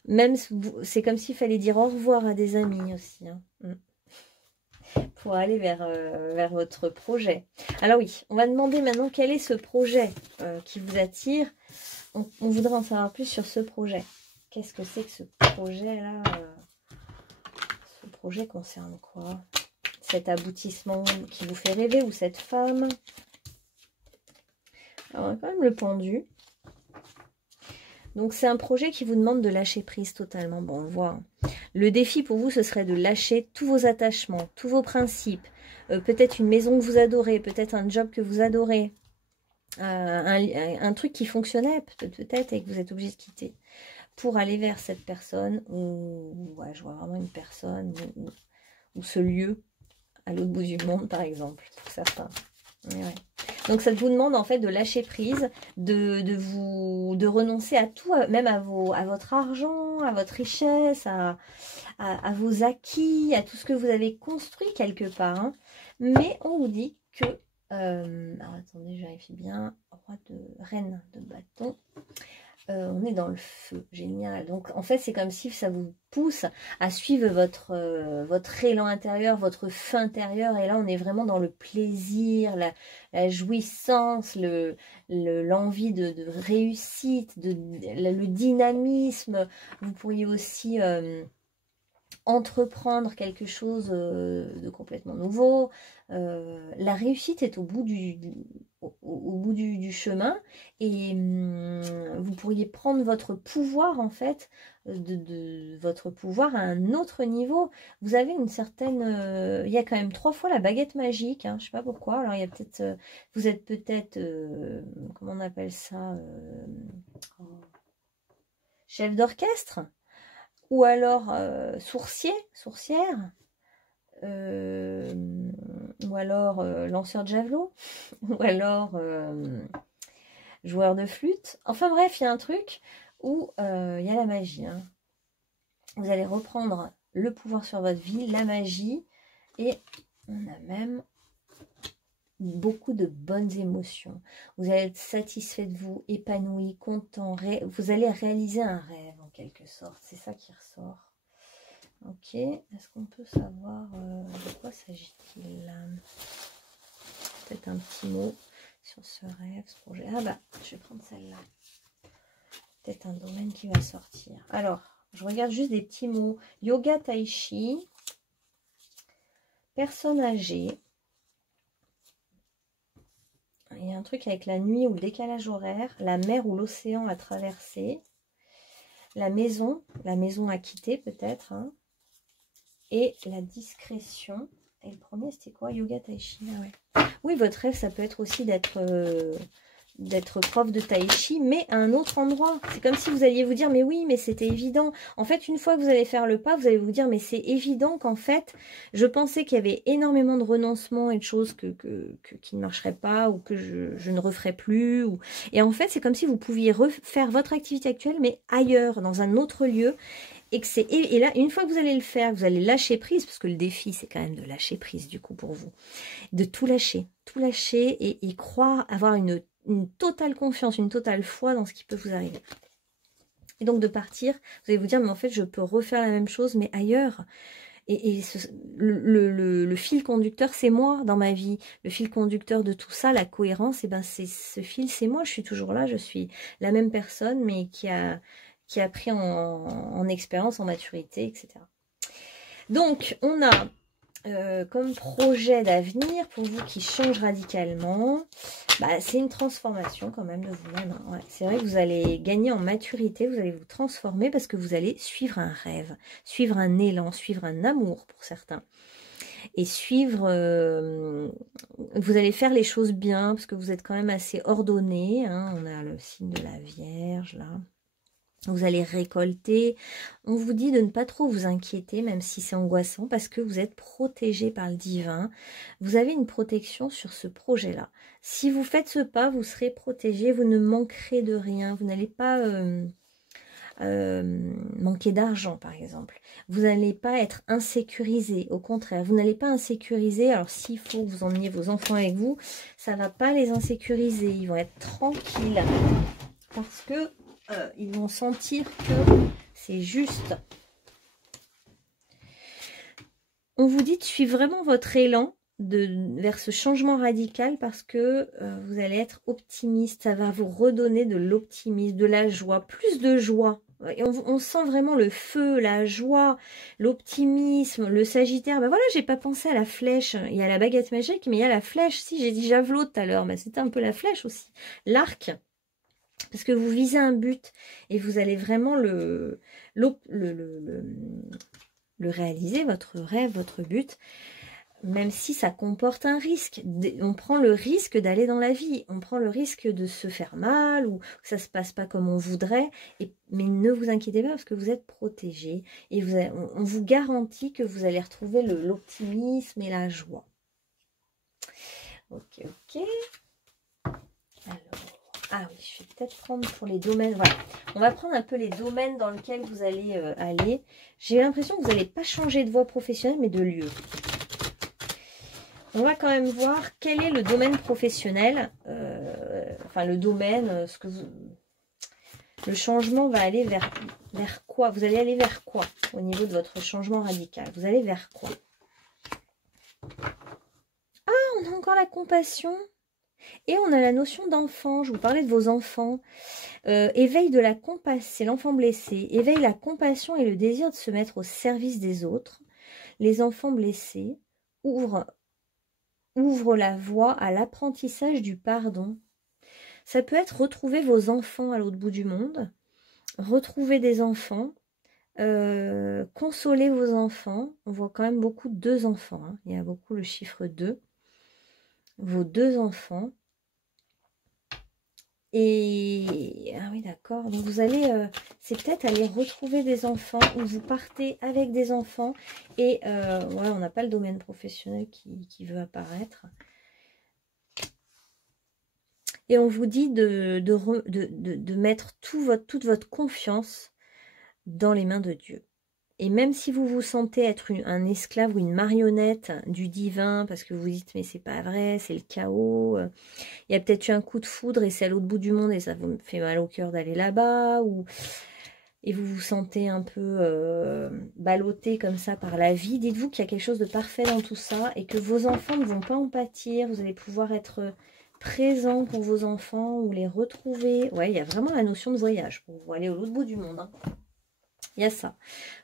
même, c'est comme s'il fallait dire au revoir à des amis aussi, hein, pour aller vers votre projet. Alors oui, on va demander maintenant quel est ce projet qui vous attire. On voudrait en savoir plus sur ce projet. Qu'est-ce que c'est que ce projet-là Ce projet concerne quoi? Cet aboutissement qui vous fait rêver ou cette femme? Alors, on a quand même le pendu. Donc, c'est un projet qui vous demande de lâcher prise totalement. Bon, on le voit. Hein. Le défi pour vous, ce serait de lâcher tous vos attachements, tous vos principes. Peut-être une maison que vous adorez, peut-être un job que vous adorez. Un truc qui fonctionnait peut-être et que vous êtes obligé de quitter. Pour aller vers cette personne, ouais, je vois vraiment une personne, ou ce lieu, à l'autre bout du monde, par exemple, pour certains. Ouais. Donc ça vous demande en fait de lâcher prise, de renoncer à tout, même à votre argent, à votre richesse, à vos acquis, à tout ce que vous avez construit quelque part. Hein. Mais on vous dit que... alors attendez, je vérifie bien. Roi de reine de bâton. On est dans le feu, génial. Donc en fait c'est comme si ça vous pousse à suivre votre élan intérieur, votre feu intérieur. Et là on est vraiment dans le plaisir, la jouissance, l'envie de réussite, le dynamisme. Vous pourriez aussi entreprendre quelque chose de complètement nouveau. La réussite est au bout du chemin et vous pourriez prendre votre pouvoir en fait, votre pouvoir à un autre niveau. Vous avez une certaine... il y a quand même 3 fois la baguette magique, hein, je sais pas pourquoi. Alors il y a peut-être... vous êtes peut-être... comment on appelle ça chef d'orchestre. Ou alors sourcière, ou alors lanceur de javelot, ou alors joueur de flûte. Enfin bref, il y a un truc où il y a la magie. Hein. Vous allez reprendre le pouvoir sur votre vie, la magie, et on a même beaucoup de bonnes émotions. Vous allez être satisfait de vous, épanoui, content. Vous allez réaliser un rêve en quelque sorte. C'est ça qui ressort. Ok, est-ce qu'on peut savoir de quoi s'agit-il là? Peut-être un petit mot sur ce rêve, ce projet. Ah bah, je vais prendre celle-là. Peut-être un domaine qui va sortir. Alors, je regarde juste des petits mots. Yoga, tai chi, personne âgée. Il y a un truc avec la nuit ou le décalage horaire, la mer ou l'océan à traverser, la maison à quitter peut-être, hein, et la discrétion. Et le premier, c'était quoi? Yoga, tai chi. Ah ouais. Oui, votre rêve, ça peut être aussi d'être prof de tai chi, mais à un autre endroit. C'est comme si vous alliez vous dire, mais oui, mais c'était évident. En fait, une fois que vous allez faire le pas, vous allez vous dire, mais c'est évident qu'en fait, je pensais qu'il y avait énormément de renoncements et de choses qui ne marcheraient pas ou que je ne referais plus. Et en fait, c'est comme si vous pouviez refaire votre activité actuelle, mais ailleurs, dans un autre lieu. Et là, une fois que vous allez le faire, vous allez lâcher prise, parce que le défi, c'est quand même de lâcher prise, du coup, pour vous. De tout lâcher et croire, avoir une totale confiance, une totale foi dans ce qui peut vous arriver. Et donc de partir, vous allez vous dire, mais en fait, je peux refaire la même chose, mais ailleurs. Et le fil conducteur, c'est moi dans ma vie. Le fil conducteur de tout ça, la cohérence, et ben c'est ce fil, c'est moi. Je suis toujours là, je suis la même personne, mais qui a pris en expérience, en maturité, etc. Donc, on a comme projet d'avenir pour vous qui change radicalement, bah, c'est une transformation quand même de vous-même. Hein. Ouais, c'est vrai que vous allez gagner en maturité, vous allez vous transformer parce que vous allez suivre un rêve, suivre un élan, suivre un amour pour certains. Et suivre, vous allez faire les choses bien parce que vous êtes quand même assez ordonné. Hein. On a le signe de la Vierge là. Vous allez récolter. On vous dit de ne pas trop vous inquiéter, même si c'est angoissant, parce que vous êtes protégé par le divin. Vous avez une protection sur ce projet-là. Si vous faites ce pas, vous serez protégé, vous ne manquerez de rien. Vous n'allez pas manquer d'argent, par exemple. Vous n'allez pas être insécurisé. Au contraire, vous n'allez pas insécuriser. Alors, s'il faut que vous emmeniez vos enfants avec vous, ça ne va pas les insécuriser. Ils vont être tranquilles. Parce que ils vont sentir que c'est juste. On vous dit de suivre vraiment votre élan vers ce changement radical parce que vous allez être optimiste. Ça va vous redonner de l'optimisme, de la joie, plus de joie. Et on sent vraiment le feu, la joie, l'optimisme, le Sagittaire. Ben voilà, j'ai pas pensé à la flèche. Il y a la baguette magique, mais il y a la flèche. Si, j'ai dit javelot tout à l'heure, mais c'était un peu la flèche aussi. L'arc. Parce que vous visez un but et vous allez vraiment le réaliser, votre rêve, votre but, même si ça comporte un risque. On prend le risque d'aller dans la vie, on prend le risque de se faire mal ou que ça ne se passe pas comme on voudrait, mais ne vous inquiétez pas parce que vous êtes protégé et on vous garantit que vous allez retrouver l'optimisme et la joie. Ok. Alors... Ah oui, je vais peut-être prendre pour les domaines. Voilà, on va prendre un peu les domaines dans lesquels vous allez aller. J'ai l'impression que vous n'allez pas changer de voie professionnelle, mais de lieu. On va quand même voir quel est le domaine professionnel. Enfin, le domaine, le changement va aller vers quoi? Vous allez aller vers quoi au niveau de votre changement radical? Vous allez vers quoi? Ah, on a encore la compassion. Et on a la notion d'enfant, je vous parlais de vos enfants. Éveil de la compassion, c'est l'enfant blessé. Éveille la compassion et le désir de se mettre au service des autres. Les enfants blessés ouvrent la voie à l'apprentissage du pardon. Ça peut être retrouver vos enfants à l'autre bout du monde, retrouver des enfants, consoler vos enfants. On voit quand même beaucoup de 2 enfants. Hein. Il y a beaucoup le chiffre 2. Vos 2 enfants. Et ah oui, d'accord. Donc vous allez, c'est peut-être aller retrouver des enfants ou vous partez avec des enfants. Et ouais, on n'a pas le domaine professionnel qui veut apparaître. Et on vous dit de mettre toute votre confiance dans les mains de Dieu. Et même si vous vous sentez être un esclave ou une marionnette du divin, parce que vous dites mais c'est pas vrai, c'est le chaos, il y a peut-être eu un coup de foudre et c'est à l'autre bout du monde et ça vous fait mal au cœur d'aller là-bas, et vous vous sentez un peu ballotté comme ça par la vie, dites-vous qu'il y a quelque chose de parfait dans tout ça et que vos enfants ne vont pas en pâtir, vous allez pouvoir être présent pour vos enfants ou les retrouver. Ouais, il y a vraiment la notion de voyage pour vous aller au l'autre bout du monde, hein. Il y a ça.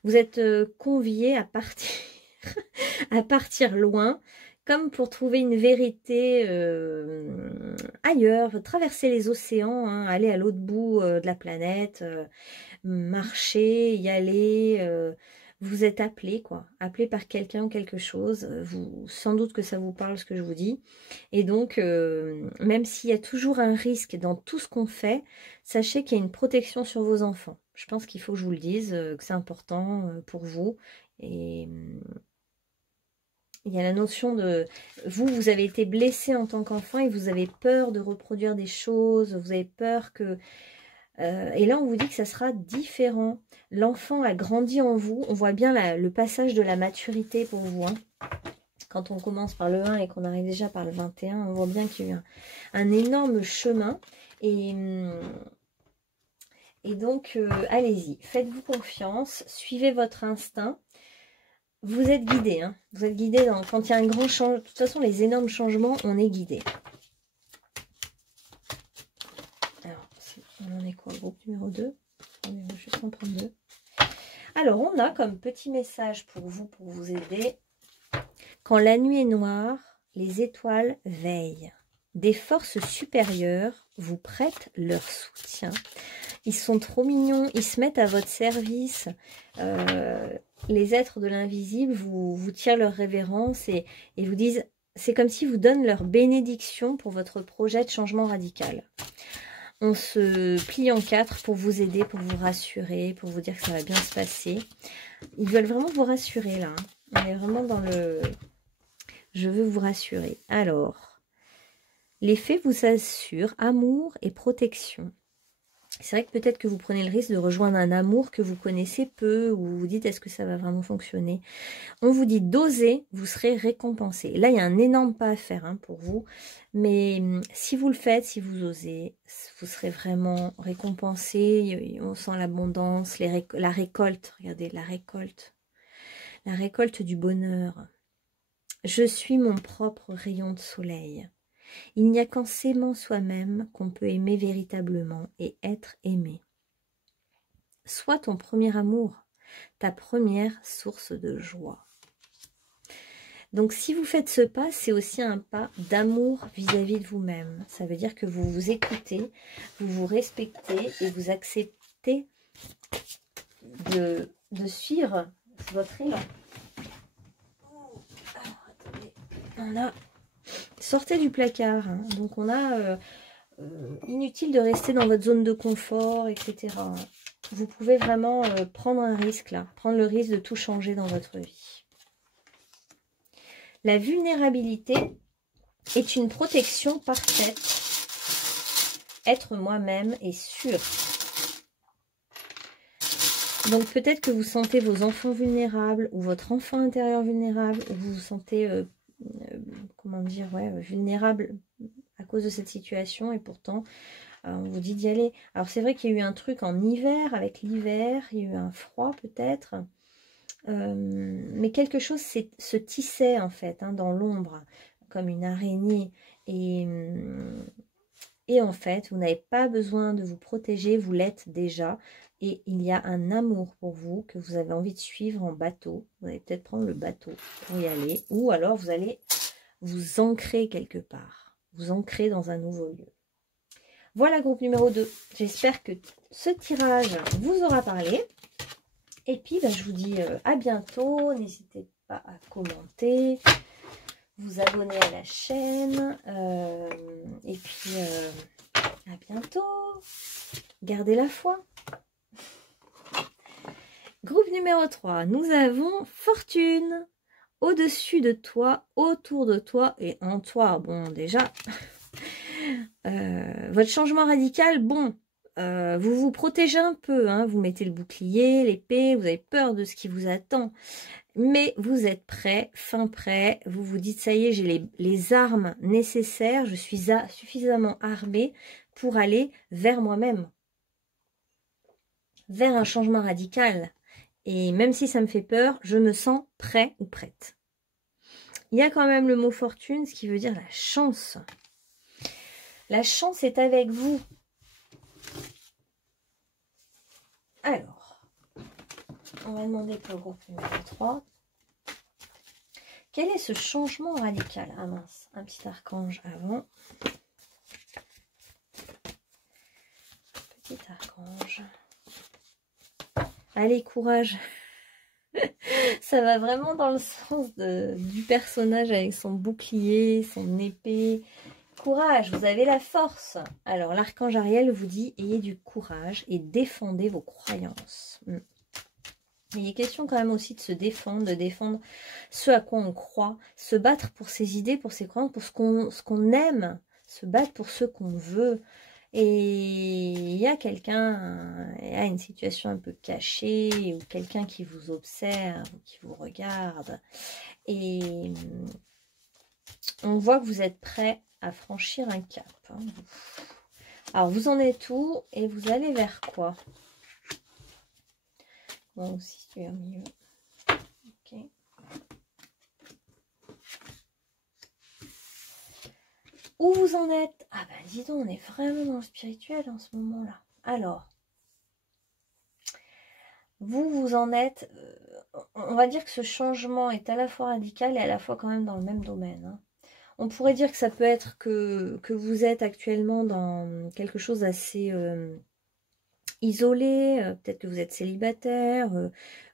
Vous êtes conviés à partir, à partir loin, comme pour trouver une vérité ailleurs, traverser les océans, hein, aller à l'autre bout de la planète, marcher, y aller. Vous êtes appelé, quoi. Appelé par quelqu'un ou quelque chose. Sans doute que ça vous parle ce que je vous dis. Et donc, même s'il y a toujours un risque dans tout ce qu'on fait, sachez qu'il y a une protection sur vos enfants. Je pense qu'il faut que je vous le dise, que c'est important pour vous. Et il y a la notion de... Vous avez été blessé en tant qu'enfant et vous avez peur de reproduire des choses. Vous avez peur que... et là, on vous dit que ça sera différent. L'enfant a grandi en vous. On voit bien le passage de la maturité pour vous, hein. Quand on commence par le 1 et qu'on arrive déjà par le 21, on voit bien qu'il y a eu un énorme chemin. Et donc, allez-y, faites-vous confiance, suivez votre instinct. Vous êtes guidé, hein. Vous êtes guidé quand il y a un grand changement. De toute façon, les énormes changements, on est guidé. Alors, on en est quoi? Groupe numéro 2. On va juste en prendre 2. Alors, on a comme petit message pour vous aider. Quand la nuit est noire, les étoiles veillent. Des forces supérieures vous prêtent leur soutien. Ils sont trop mignons, ils se mettent à votre service. Les êtres de l'invisible vous tirent leur révérence et vous disent, c'est comme s'ils vous donnent leur bénédiction pour votre projet de changement radical. On se plie en 4 pour vous aider, pour vous rassurer, pour vous dire que ça va bien se passer. Ils veulent vraiment vous rassurer là, hein. On est vraiment dans le... Je veux vous rassurer. Alors, les fées vous assurent amour et protection. C'est vrai que peut-être que vous prenez le risque de rejoindre un amour que vous connaissez peu, ou vous vous dites est-ce que ça va vraiment fonctionner. On vous dit d'oser, vous serez récompensé. Là, il y a un énorme pas à faire, hein, pour vous. Mais si vous le faites, si vous osez, vous serez vraiment récompensé. On sent l'abondance, la récolte. Regardez, la récolte. La récolte du bonheur. Je suis mon propre rayon de soleil. Il n'y a qu'en s'aimant soi-même qu'on peut aimer véritablement et être aimé. Sois ton premier amour, ta première source de joie. Donc si vous faites ce pas, c'est aussi un pas d'amour vis-à-vis de vous-même. Ça veut dire que vous vous écoutez, vous vous respectez et vous acceptez de suivre votre élan. On a... Sortez du placard, hein. Donc on a inutile de rester dans votre zone de confort, etc. Vous pouvez vraiment prendre un risque là, prendre le risque de tout changer dans votre vie. La vulnérabilité est une protection parfaite. Être moi-même est sûr. Donc peut-être que vous sentez vos enfants vulnérables ou votre enfant intérieur vulnérable, ou vous vous sentez comment dire, ouais, vulnérable à cause de cette situation et pourtant on vous dit d'y aller. Alors c'est vrai qu'il y a eu un truc en hiver, avec l'hiver, il y a eu un froid peut-être, mais quelque chose se tissait en fait, hein, dans l'ombre, comme une araignée, et en fait vous n'avez pas besoin de vous protéger, vous l'êtes déjà. Et il y a un amour pour vous que vous avez envie de suivre en bateau. Vous allez peut-être prendre le bateau pour y aller. Ou alors vous allez vous ancrer quelque part. Vous ancrer dans un nouveau lieu. Voilà, groupe numéro 2. J'espère que ce tirage vous aura parlé. Et puis, je vous dis à bientôt. N'hésitez pas à commenter, vous abonner à la chaîne. Et puis, à bientôt. Gardez la foi. Groupe numéro 3, nous avons Fortune. Au-dessus de toi, autour de toi et en toi. Bon, déjà, Votre changement radical, bon, vous vous protégez un peu, hein, vous mettez le bouclier, l'épée, vous avez peur de ce qui vous attend. Mais vous êtes prêt, fin prêt, vous vous dites, ça y est, j'ai les armes nécessaires, je suis suffisamment armée pour aller vers moi-même, vers un changement radical. Et même si ça me fait peur, je me sens prêt ou prête. Il y a quand même le mot fortune, ce qui veut dire la chance. La chance est avec vous. Alors, on va demander pour le groupe numéro 3. Quel est ce changement radical? Ah mince, un petit archange avant. Petit archange. Allez, courage. Ça va vraiment dans le sens du personnage avec son bouclier, son épée. Courage, vous avez la force. Alors, l'archange Ariel vous dit, ayez du courage et défendez vos croyances. Il est question quand même aussi de se défendre, de défendre ce à quoi on croit, se battre pour ses idées, pour ses croyances, pour ce qu'on aime, se battre pour ce qu'on veut. Et il y a quelqu'un, il y a une situation un peu cachée, ou quelqu'un qui vous observe, qui vous regarde. Et on voit que vous êtes prêt à franchir un cap. Hein. Alors, vous en êtes où et vous allez vers quoi? Bon, aussi, tu es au milieu. Ok. Où vous en êtes? Ah ben, dis donc, on est vraiment dans le spirituel en ce moment-là. Alors, vous en êtes... on va dire que ce changement est à la fois radical et à la fois quand même dans le même domaine. Hein. On pourrait dire que ça peut être que vous êtes actuellement dans quelque chose d'assez isolé, peut-être que vous êtes célibataire,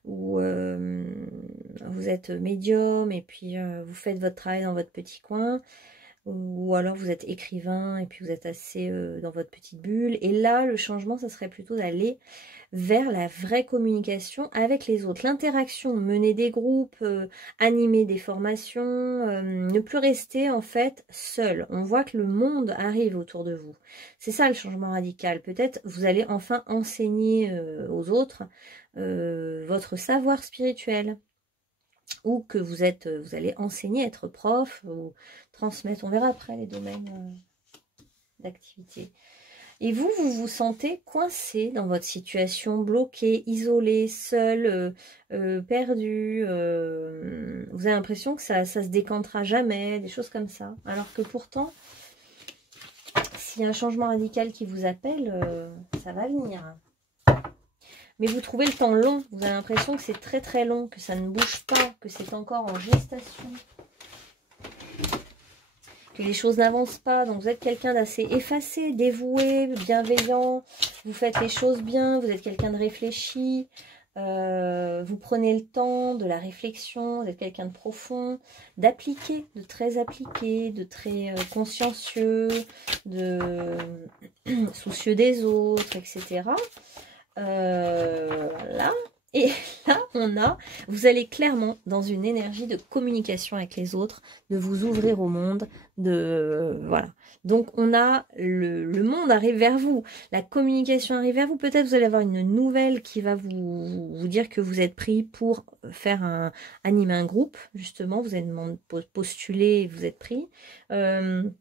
ou vous êtes médium et puis vous faites votre travail dans votre petit coin, ou alors vous êtes écrivain et puis vous êtes assez dans votre petite bulle. Et là, le changement, ça serait plutôt d'aller vers la vraie communication avec les autres. L'interaction, mener des groupes, animer des formations, ne plus rester en fait seul. On voit que le monde arrive autour de vous. C'est ça le changement radical. Peut-être vous allez enfin enseigner aux autres votre savoir spirituel. Ou que vous allez enseigner, être prof ou transmettre. On verra après les domaines d'activité. Et vous vous sentez coincé dans votre situation, bloqué, isolé, seul, perdu. Vous avez l'impression que ça se décantera jamais, des choses comme ça. Alors que pourtant, s'il y a un changement radical qui vous appelle, ça va venir. Mais vous trouvez le temps long, vous avez l'impression que c'est très très long, que ça ne bouge pas, que c'est encore en gestation, que les choses n'avancent pas. Donc vous êtes quelqu'un d'assez effacé, dévoué, bienveillant, vous faites les choses bien, vous êtes quelqu'un de réfléchi, vous prenez le temps de la réflexion, vous êtes quelqu'un de profond, d'appliqué, de très consciencieux, de soucieux des autres, etc. Voilà. Et là, vous allez clairement dans une énergie de communication avec les autres, de vous ouvrir au monde, voilà. Donc on a le monde arrive vers vous, la communication arrive vers vous. Peut-être vous allez avoir une nouvelle qui va vous dire que vous êtes pris pour faire animer un groupe, justement. Vous allez postuler, vous êtes pris. Il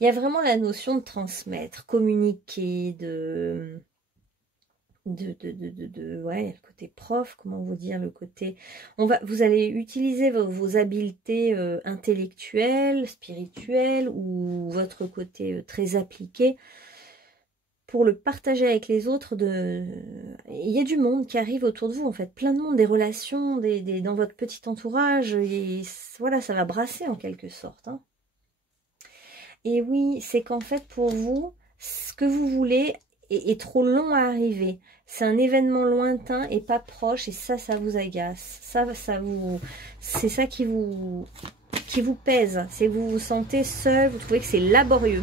y a vraiment la notion de transmettre, communiquer, ouais, le côté prof, comment vous dire, le côté... vous allez utiliser vos habiletés intellectuelles, spirituelles, ou votre côté très appliqué pour le partager avec les autres. Il y a du monde qui arrive autour de vous, en fait, plein de monde, des relations, dans votre petit entourage, et voilà, ça va brasser en quelque sorte. Hein. Et oui, c'est qu'en fait, pour vous, ce que vous voulez est trop long à arriver. C'est un événement lointain et pas proche, et ça vous agace. C'est ça qui vous pèse. C'est que vous vous sentez seul, vous trouvez que c'est laborieux.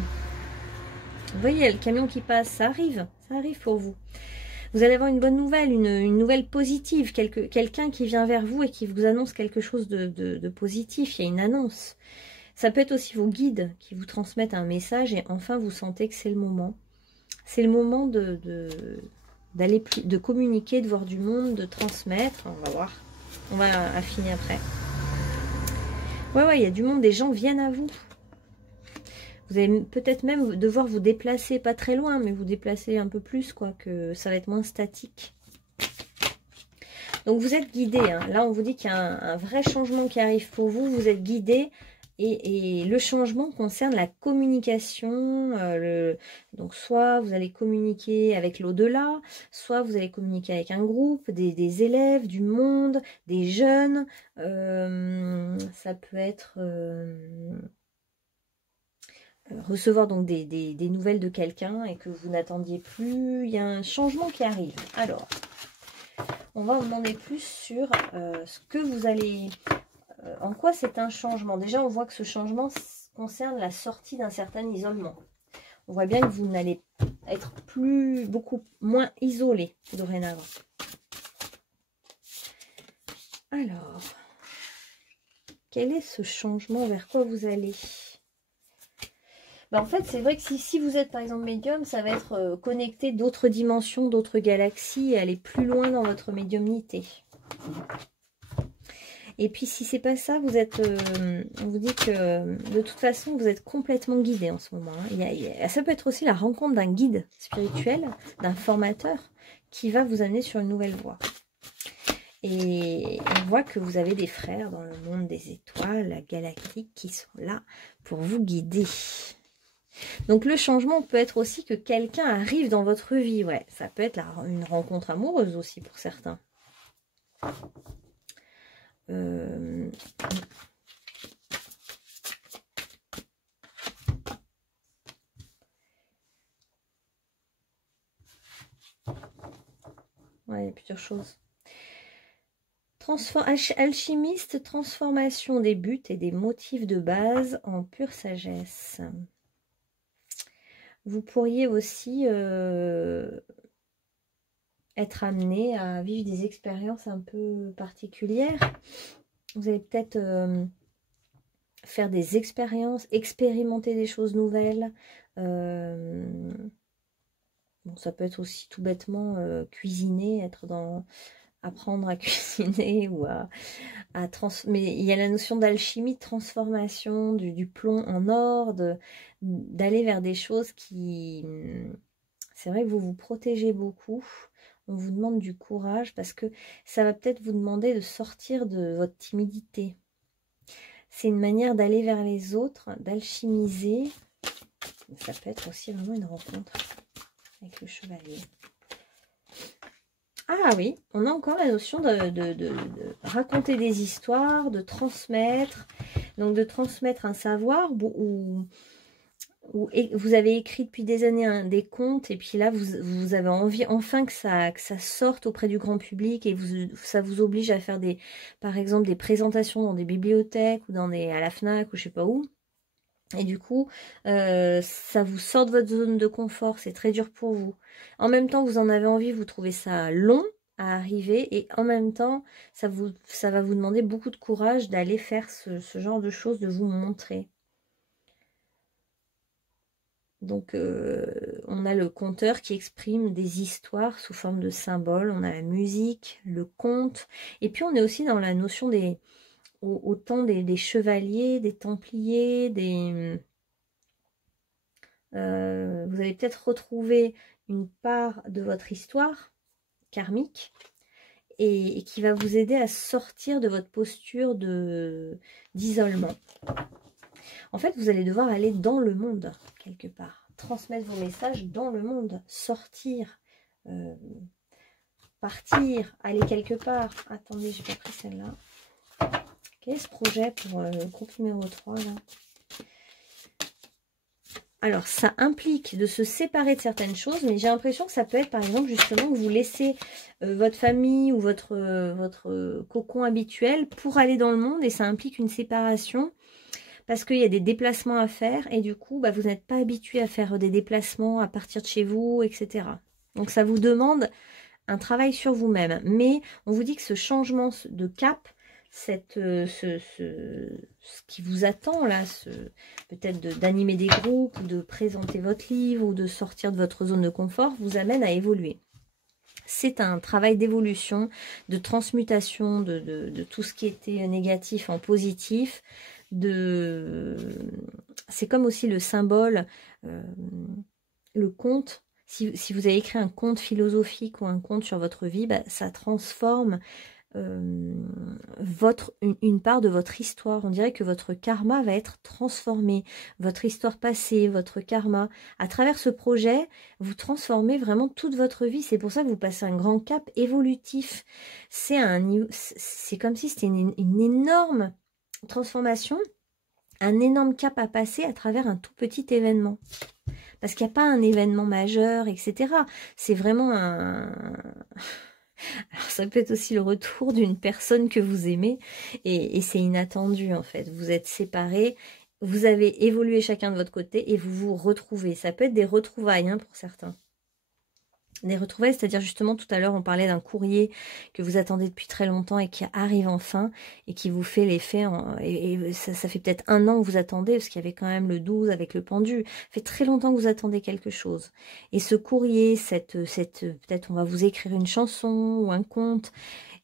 Vous voyez, il y a le camion qui passe, ça arrive pour vous. Vous allez avoir une bonne nouvelle, une nouvelle positive, quelqu'un qui vient vers vous et qui vous annonce quelque chose de positif. Il y a une annonce. Ça peut être aussi vos guides qui vous transmettent un message et enfin vous sentez que c'est le moment. C'est le moment d'aller de communiquer, de voir du monde, de transmettre. On va voir. On va affiner après. Ouais, il y a du monde. Des gens viennent à vous. Vous allez peut-être même devoir vous déplacer, pas très loin, mais vous déplacer un peu plus, quoi, que ça va être moins statique. Donc vous êtes guidé. Hein. Là, on vous dit qu'il y a un vrai changement qui arrive pour vous. Vous êtes guidé. Et le changement concerne la communication. Donc soit vous allez communiquer avec l'au-delà, soit vous allez communiquer avec un groupe, des élèves, du monde, des jeunes. Ça peut être recevoir donc des nouvelles de quelqu'un et que vous n'attendiez plus. Il y a un changement qui arrive. Alors, on va en demander plus sur ce que vous allez... en quoi c'est un changement? Déjà, on voit que ce changement concerne la sortie d'un certain isolement. On voit bien que vous n'allez être beaucoup moins isolé dorénavant. Alors, quel est ce changement? Vers quoi vous allez? En fait, c'est vrai que si vous êtes par exemple médium, ça va être connecté d'autres dimensions, d'autres galaxies et aller plus loin dans votre médiumnité. Et puis si c'est pas ça, vous êtes, on vous dit que de toute façon vous êtes complètement guidé en ce moment. Hein. Ça peut être aussi la rencontre d'un guide spirituel, d'un formateur qui va vous amener sur une nouvelle voie. Et on voit que vous avez des frères dans le monde des étoiles galactiques qui sont là pour vous guider. Donc le changement peut être aussi que quelqu'un arrive dans votre vie. Ouais, ça peut être une rencontre amoureuse aussi pour certains. Ouais, il y a plusieurs choses. Alchimiste, transformation des buts et des motifs de base en pure sagesse. Vous pourriez aussi être amené à vivre des expériences un peu particulières. Vous allez peut-être faire des expériences, expérimenter des choses nouvelles. Bon, ça peut être aussi tout bêtement cuisiner, apprendre à cuisiner ou mais il y a la notion d'alchimie, de transformation, du plomb en or, d'aller vers des choses qui... C'est vrai que vous vous protégez beaucoup. On vous demande du courage parce que ça va peut-être vous demander de sortir de votre timidité. C'est une manière d'aller vers les autres, d'alchimiser. Ça peut être aussi vraiment une rencontre avec le chevalier. Ah oui, on a encore la notion de raconter des histoires, de transmettre. Donc de transmettre un savoir ou vous avez écrit depuis des années des contes et puis là vous avez envie enfin que ça sorte auprès du grand public et ça vous oblige à faire par exemple des présentations dans des bibliothèques ou à la FNAC ou je sais pas où. Et du coup, ça vous sort de votre zone de confort, c'est très dur pour vous. En même temps, vous en avez envie, vous trouvez ça long à arriver et en même temps, ça va vous demander beaucoup de courage d'aller faire ce genre de choses, de vous montrer. Donc, on a le conteur qui exprime des histoires sous forme de symboles. On a la musique, le conte. Et puis, on est aussi dans la notion autant des chevaliers, des templiers, vous allez peut-être retrouver une part de votre histoire karmique et qui va vous aider à sortir de votre posture d'isolement. En fait, vous allez devoir aller dans le monde, quelque part. Transmettre vos messages dans le monde. Sortir. Partir. Aller quelque part. Attendez, j'ai pas pris celle-là. Quel est ce projet pour le groupe numéro 3 là? Alors, ça implique de se séparer de certaines choses, mais j'ai l'impression que ça peut être, par exemple, justement, que vous laissez votre famille ou votre cocon habituel pour aller dans le monde, et ça implique une séparation, parce qu'il y a des déplacements à faire, et du coup, vous n'êtes pas habitué à faire des déplacements à partir de chez vous, etc. Donc, ça vous demande un travail sur vous-même. Mais on vous dit que ce changement de cap, ce qui vous attend là, peut-être d'animer des groupes, ou de présenter votre livre, ou de sortir de votre zone de confort, vous amène à évoluer. C'est un travail d'évolution, de transmutation de tout ce qui était négatif en positif. C'est comme aussi le symbole, le conte. Si vous avez écrit un conte philosophique ou un conte sur votre vie, bah, ça transforme une part de votre histoire. On dirait que votre karma va être transformé, votre histoire passée, votre karma. À travers ce projet, vous transformez vraiment toute votre vie. C'est pour ça que vous passez un grand cap évolutif. C'est comme si c'était une énorme transformation, un énorme cap à passer à travers un tout petit événement. Parce qu'il n'y a pas un événement majeur, etc. C'est vraiment un... Alors ça peut être aussi le retour d'une personne que vous aimez et c'est inattendu en fait. Vous êtes séparés, vous avez évolué chacun de votre côté et vous vous retrouvez. Ça peut être des retrouvailles pour certains. Des retrouvailles, c'est-à-dire justement tout à l'heure on parlait d'un courrier que vous attendez depuis très longtemps et qui arrive enfin et qui vous fait l'effet, et ça fait peut-être 1 an que vous attendez parce qu'il y avait quand même le 12 avec le pendu, ça fait très longtemps que vous attendez quelque chose. Et ce courrier, peut-être on va vous écrire une chanson ou un conte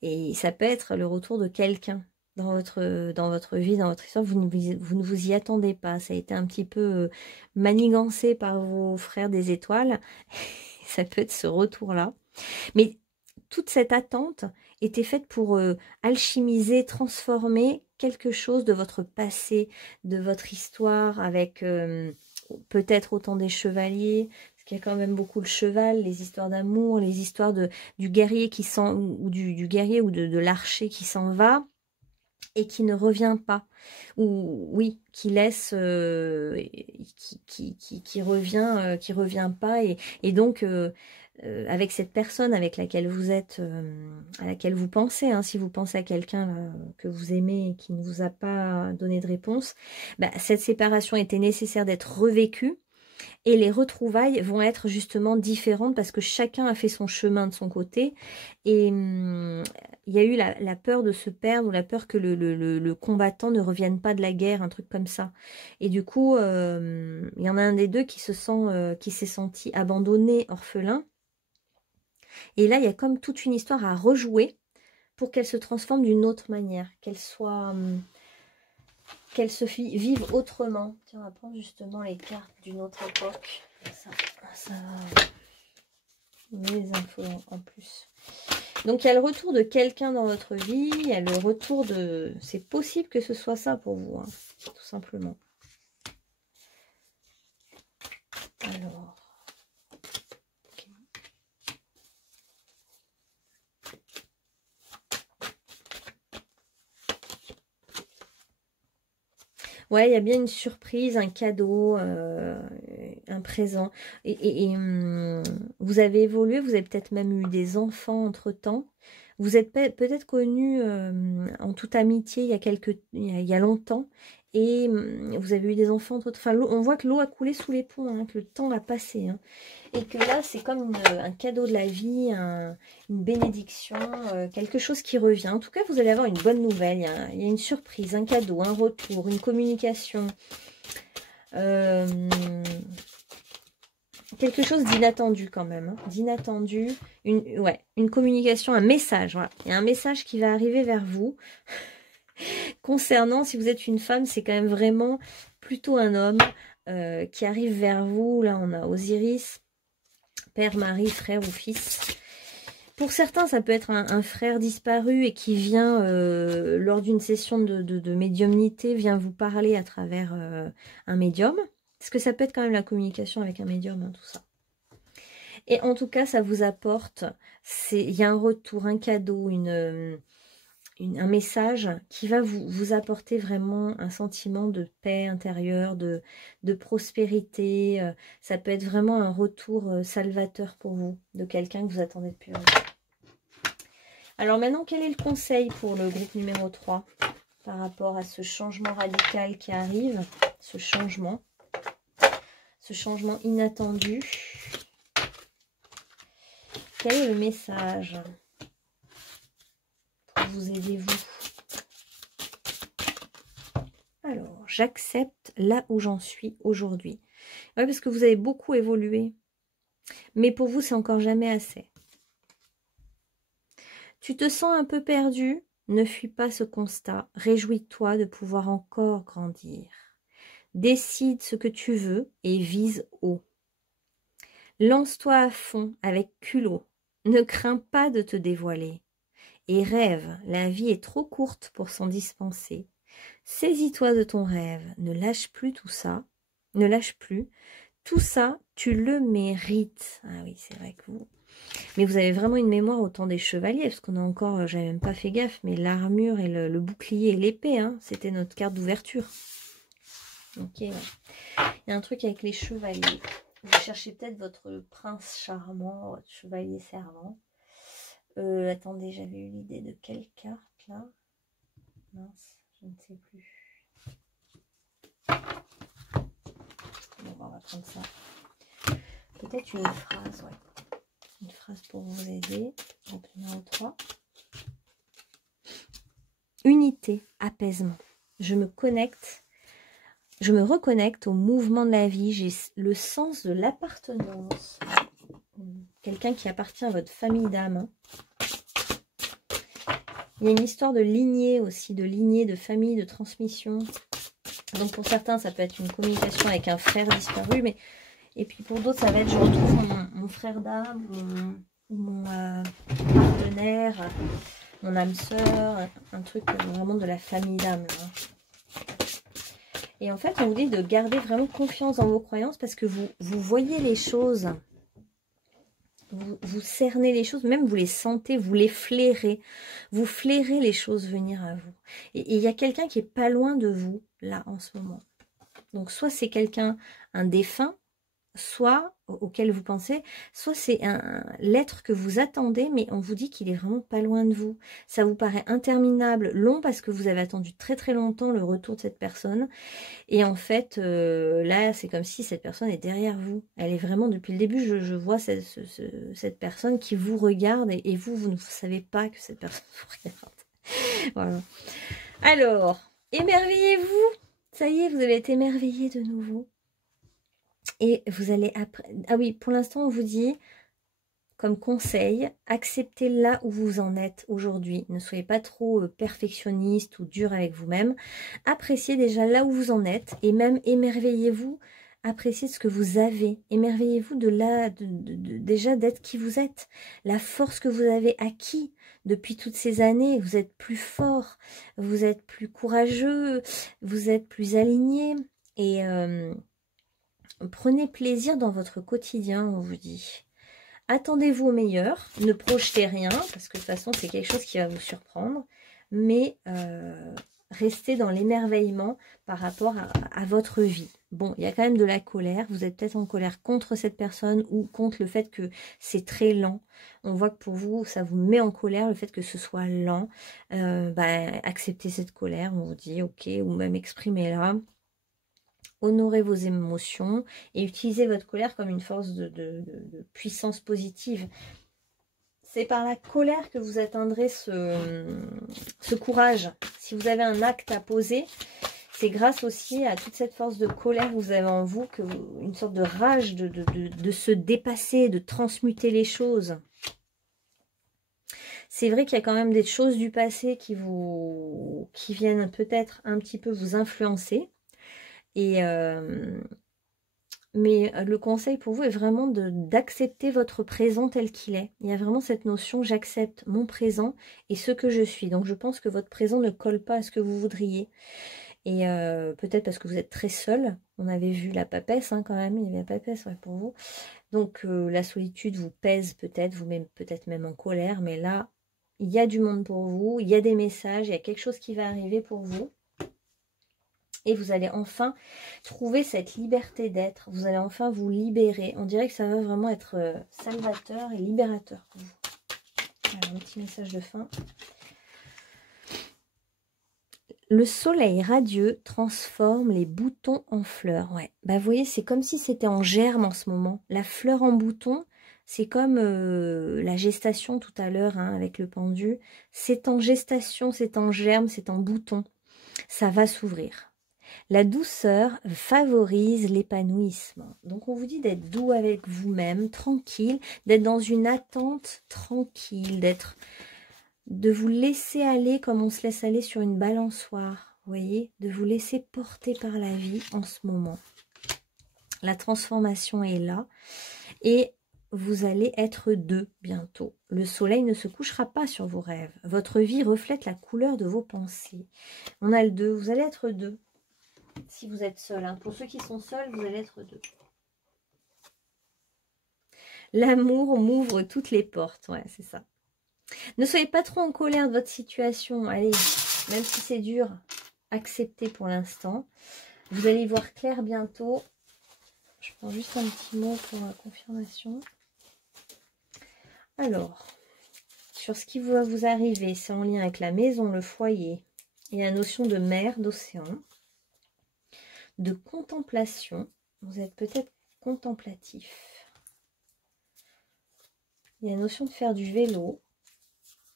et ça peut être le retour de quelqu'un dans votre vie, dans votre histoire, vous ne vous y attendez pas, ça a été un petit peu manigancé par vos frères des étoiles. Ça peut être ce retour-là. Mais toute cette attente était faite pour alchimiser, transformer quelque chose de votre passé, de votre histoire, avec peut-être autant des chevaliers, parce qu'il y a quand même beaucoup le cheval, les histoires d'amour, les histoires du guerrier qui ou du guerrier ou de l'archer qui s'en va et qui ne revient pas, ou oui, qui laisse, qui revient pas, et donc avec cette personne avec laquelle vous êtes, à laquelle vous pensez, si vous pensez à quelqu'un que vous aimez et qui ne vous a pas donné de réponse, bah, cette séparation était nécessaire d'être revécue. Et les retrouvailles vont être justement différentes parce que chacun a fait son chemin de son côté. Et il y a eu la peur de se perdre ou la peur que le combattant ne revienne pas de la guerre, un truc comme ça. Et du coup, il y en a un des deux qui s'est senti abandonné, orphelin. Et là, il y a comme toute une histoire à rejouer pour qu'elle se transforme d'une autre manière, qu'elle se vive autrement. Tiens, on va prendre justement les cartes d'une autre époque. Ça va les infos en plus. Donc, il y a le retour de quelqu'un dans votre vie. Il y a le retour de... C'est possible que ce soit ça pour vous, tout simplement. Alors... Ouais, il y a bien une surprise, un cadeau, un présent. Et vous avez évolué, vous avez peut-être même eu des enfants entre-temps. Vous êtes peut-être connus en toute amitié il y a longtemps. Et vous avez eu des enfants entre-temps. Enfin, on voit que l'eau a coulé sous les ponts, que le temps a passé. Et que là, c'est comme un cadeau de la vie, une bénédiction, quelque chose qui revient. En tout cas, vous allez avoir une bonne nouvelle. Il y a une surprise, un cadeau, un retour, une communication. Quelque chose d'inattendu quand même. D'inattendu. Une communication, un message. Voilà. Il y a un message qui va arriver vers vous. Concernant, si vous êtes une femme, c'est quand même vraiment plutôt un homme qui arrive vers vous. Là, on a Osiris. Père, mari, frère ou fils. Pour certains, ça peut être un frère disparu et qui vient, lors d'une session de médiumnité, vient vous parler à travers un médium. Parce que ça peut être quand même la communication avec un médium, tout ça. Et en tout cas, ça vous apporte, il y a un retour, un cadeau, un message qui va vous apporter vraiment un sentiment de paix intérieure, de prospérité. Ça peut être vraiment un retour salvateur pour vous, de quelqu'un que vous attendez depuis longtemps. Alors maintenant, quel est le conseil pour le groupe numéro 3 par rapport à ce changement radical qui arrive, ce changement inattendu? Quel est le message pour vous aider, vous? J'accepte là où j'en suis aujourd'hui. Ouais, parce que vous avez beaucoup évolué. Mais pour vous, c'est encore jamais assez. Tu te sens un peu perdu? Ne fuis pas ce constat. Réjouis-toi de pouvoir encore grandir. Décide ce que tu veux et vise haut. Lance-toi à fond avec culot. Ne crains pas de te dévoiler. Et rêve, la vie est trop courte pour s'en dispenser. Saisis-toi de ton rêve, ne lâche plus tout ça. Ne lâche plus. Tout ça, tu le mérites. Ah oui, c'est vrai que vous... Mais vous avez vraiment une mémoire au temps des chevaliers, parce qu'on a encore, j'avais même pas fait gaffe, mais l'armure et le bouclier et l'épée, hein, c'était notre carte d'ouverture. Ok, ouais. Il y a un truc avec les chevaliers. Vous cherchez peut-être votre prince charmant, votre chevalier servant. Attendez, j'avais eu l'idée de quelle carte, là? Mince, je ne sais plus. Bon, on va prendre ça. Peut-être une phrase, ouais. Une phrase pour vous aider. Donc, numéro 3. Unité, apaisement. Je me reconnecte au mouvement de la vie. J'ai le sens de l'appartenance. Quelqu'un qui appartient à votre famille d'âme. Il y a une histoire de lignée aussi, de famille, de transmission. Donc pour certains, ça peut être une communication avec un frère disparu, mais et puis pour d'autres, ça va être je retrouve mon frère d'âme, mon partenaire, mon âme sœur, un truc vraiment de la famille d'âme. Et en fait, on vous dit de garder vraiment confiance dans vos croyances parce que vous voyez les choses. Vous cernez les choses, même vous les sentez, vous les flairez. Vous flairez les choses venir à vous. Et il y a quelqu'un qui est pas loin de vous, là, en ce moment. Donc, soit c'est quelqu'un, un défunt, soit auquel vous pensez, soit c'est l'être que vous attendez, mais on vous dit qu'il est vraiment pas loin de vous. Ça vous paraît interminable, long, parce que vous avez attendu très très longtemps le retour de cette personne. Et en fait, là, c'est comme si cette personne est derrière vous. Elle est vraiment, depuis le début, je vois cette personne qui vous regarde et vous ne savez pas que cette personne vous regarde. Voilà. Alors, émerveillez-vous. Ça y est, vous allez être émerveillés de nouveau. Et vous allez après... Ah oui, pour l'instant, on vous dit, comme conseil, acceptez là où vous en êtes aujourd'hui. Ne soyez pas trop perfectionniste ou dur avec vous-même. Appréciez déjà là où vous en êtes et même émerveillez-vous. Appréciez ce que vous avez. Émerveillez-vous de là, déjà d'être qui vous êtes. La force que vous avez acquis depuis toutes ces années. Vous êtes plus fort, vous êtes plus courageux, vous êtes plus aligné. Et prenez plaisir dans votre quotidien, on vous dit. Attendez-vous au meilleur, ne projetez rien, parce que de toute façon, c'est quelque chose qui va vous surprendre, mais restez dans l'émerveillement par rapport à votre vie. Bon, il y a quand même de la colère, vous êtes peut-être en colère contre cette personne ou contre le fait que c'est très lent. On voit que pour vous, ça vous met en colère, le fait que ce soit lent. Acceptez cette colère, on vous dit, ok, ou même exprimez-la. Honorez vos émotions et utilisez votre colère comme une force de puissance positive. C'est par la colère que vous atteindrez ce courage. Si vous avez un acte à poser, c'est grâce aussi à toute cette force de colère que vous avez en vous, une sorte de rage de se dépasser, de transmuter les choses. C'est vrai qu'il y a quand même des choses du passé qui viennent peut-être un petit peu vous influencer. Mais le conseil pour vous est vraiment d'accepter votre présent tel qu'il est. Il y a vraiment cette notion, j'accepte mon présent et ce que je suis. Donc je pense que votre présent ne colle pas à ce que vous voudriez. Et peut-être parce que vous êtes très seul. On avait vu la papesse hein, quand même, il y avait la papesse ouais, pour vous. Donc la solitude vous pèse peut-être, vous met peut-être même en colère. Mais là, il y a du monde pour vous, il y a des messages, il y a quelque chose qui va arriver pour vous. Et vous allez enfin trouver cette liberté d'être. Vous allez enfin vous libérer. On dirait que ça va vraiment être salvateur et libérateur pour vous. Alors, un petit message de fin. Le soleil radieux transforme les boutons en fleurs. Ouais. Bah, vous voyez, c'est comme si c'était en germe en ce moment. La fleur en bouton, c'est comme la gestation tout à l'heure hein, avec le pendu. C'est en gestation, c'est en germe, c'est en bouton. Ça va s'ouvrir. La douceur favorise l'épanouissement. Donc on vous dit d'être doux avec vous-même, tranquille, d'être dans une attente tranquille, de vous laisser aller comme on se laisse aller sur une balançoire, vous voyez, de vous laisser porter par la vie en ce moment. La transformation est là et vous allez être deux bientôt. Le soleil ne se couchera pas sur vos rêves. Votre vie reflète la couleur de vos pensées. On a le 2, vous allez être deux. Si vous êtes seul, hein. Pour ceux qui sont seuls, vous allez être deux. L'amour m'ouvre toutes les portes, ouais, c'est ça. Ne soyez pas trop en colère de votre situation. Allez, même si c'est dur, acceptez pour l'instant. Vous allez y voir clair bientôt. Je prends juste un petit mot pour la confirmation. Alors, sur ce qui va vous arriver, c'est en lien avec la maison, le foyer et la notion de mer, d'océan, de contemplation. Vous êtes peut-être contemplatif. Il y a la notion de faire du vélo,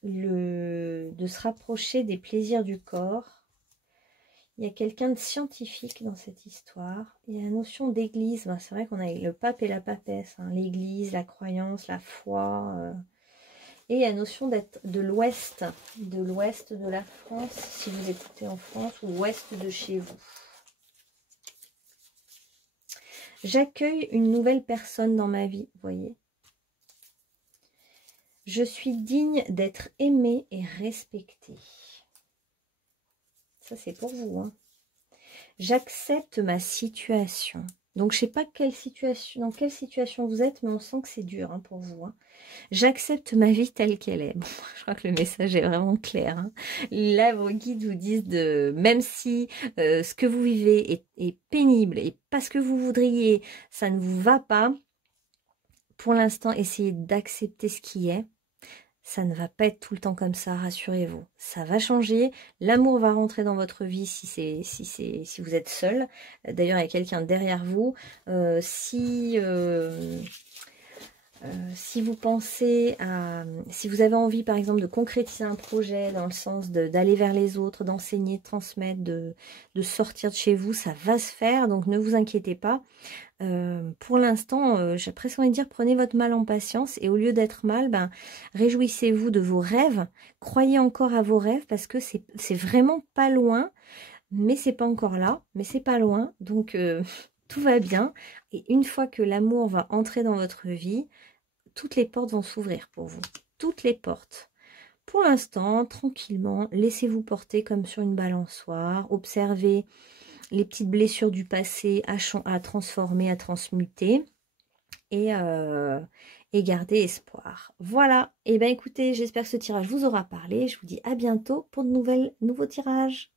de se rapprocher des plaisirs du corps. Il y a quelqu'un de scientifique dans cette histoire. Il y a la notion d'église. Ben, c'est vrai qu'on a le pape et la papesse. Hein, l'église, la croyance, la foi. Et il y a la notion d'être de l'ouest de la France, si vous écoutez en France, ou ouest de chez vous. J'accueille une nouvelle personne dans ma vie, vous voyez. Je suis digne d'être aimée et respectée. Ça, c'est pour vous. Hein. J'accepte ma situation. Donc, je ne sais pas dans quelle situation vous êtes, mais on sent que c'est dur hein, pour vous. Hein. J'accepte ma vie telle qu'elle est. Bon, je crois que le message est vraiment clair. Hein. Là, vos guides vous disent même si ce que vous vivez est pénible et pas ce que vous voudriez, ça ne vous va pas, pour l'instant, essayez d'accepter ce qui est. Ça ne va pas être tout le temps comme ça, rassurez-vous. Ça va changer, l'amour va rentrer dans votre vie si vous êtes seul. D'ailleurs, il y a quelqu'un derrière vous. Si vous pensez à... Si vous avez envie, par exemple, de concrétiser un projet dans le sens d'aller vers les autres, d'enseigner, de transmettre, de sortir de chez vous, ça va se faire. Donc, ne vous inquiétez pas. Pour l'instant, j'ai presque envie de dire, prenez votre mal en patience et au lieu d'être mal, ben, réjouissez-vous de vos rêves, croyez encore à vos rêves parce que c'est vraiment pas loin, mais c'est pas encore là, mais c'est pas loin, donc tout va bien. Et une fois que l'amour va entrer dans votre vie, toutes les portes vont s'ouvrir pour vous, toutes les portes. Pour l'instant, tranquillement, laissez-vous porter comme sur une balançoire, observez les petites blessures du passé à transformer, à transmuter et garder espoir. Voilà, et bien écoutez, j'espère que ce tirage vous aura parlé. Je vous dis à bientôt pour de nouveaux tirages.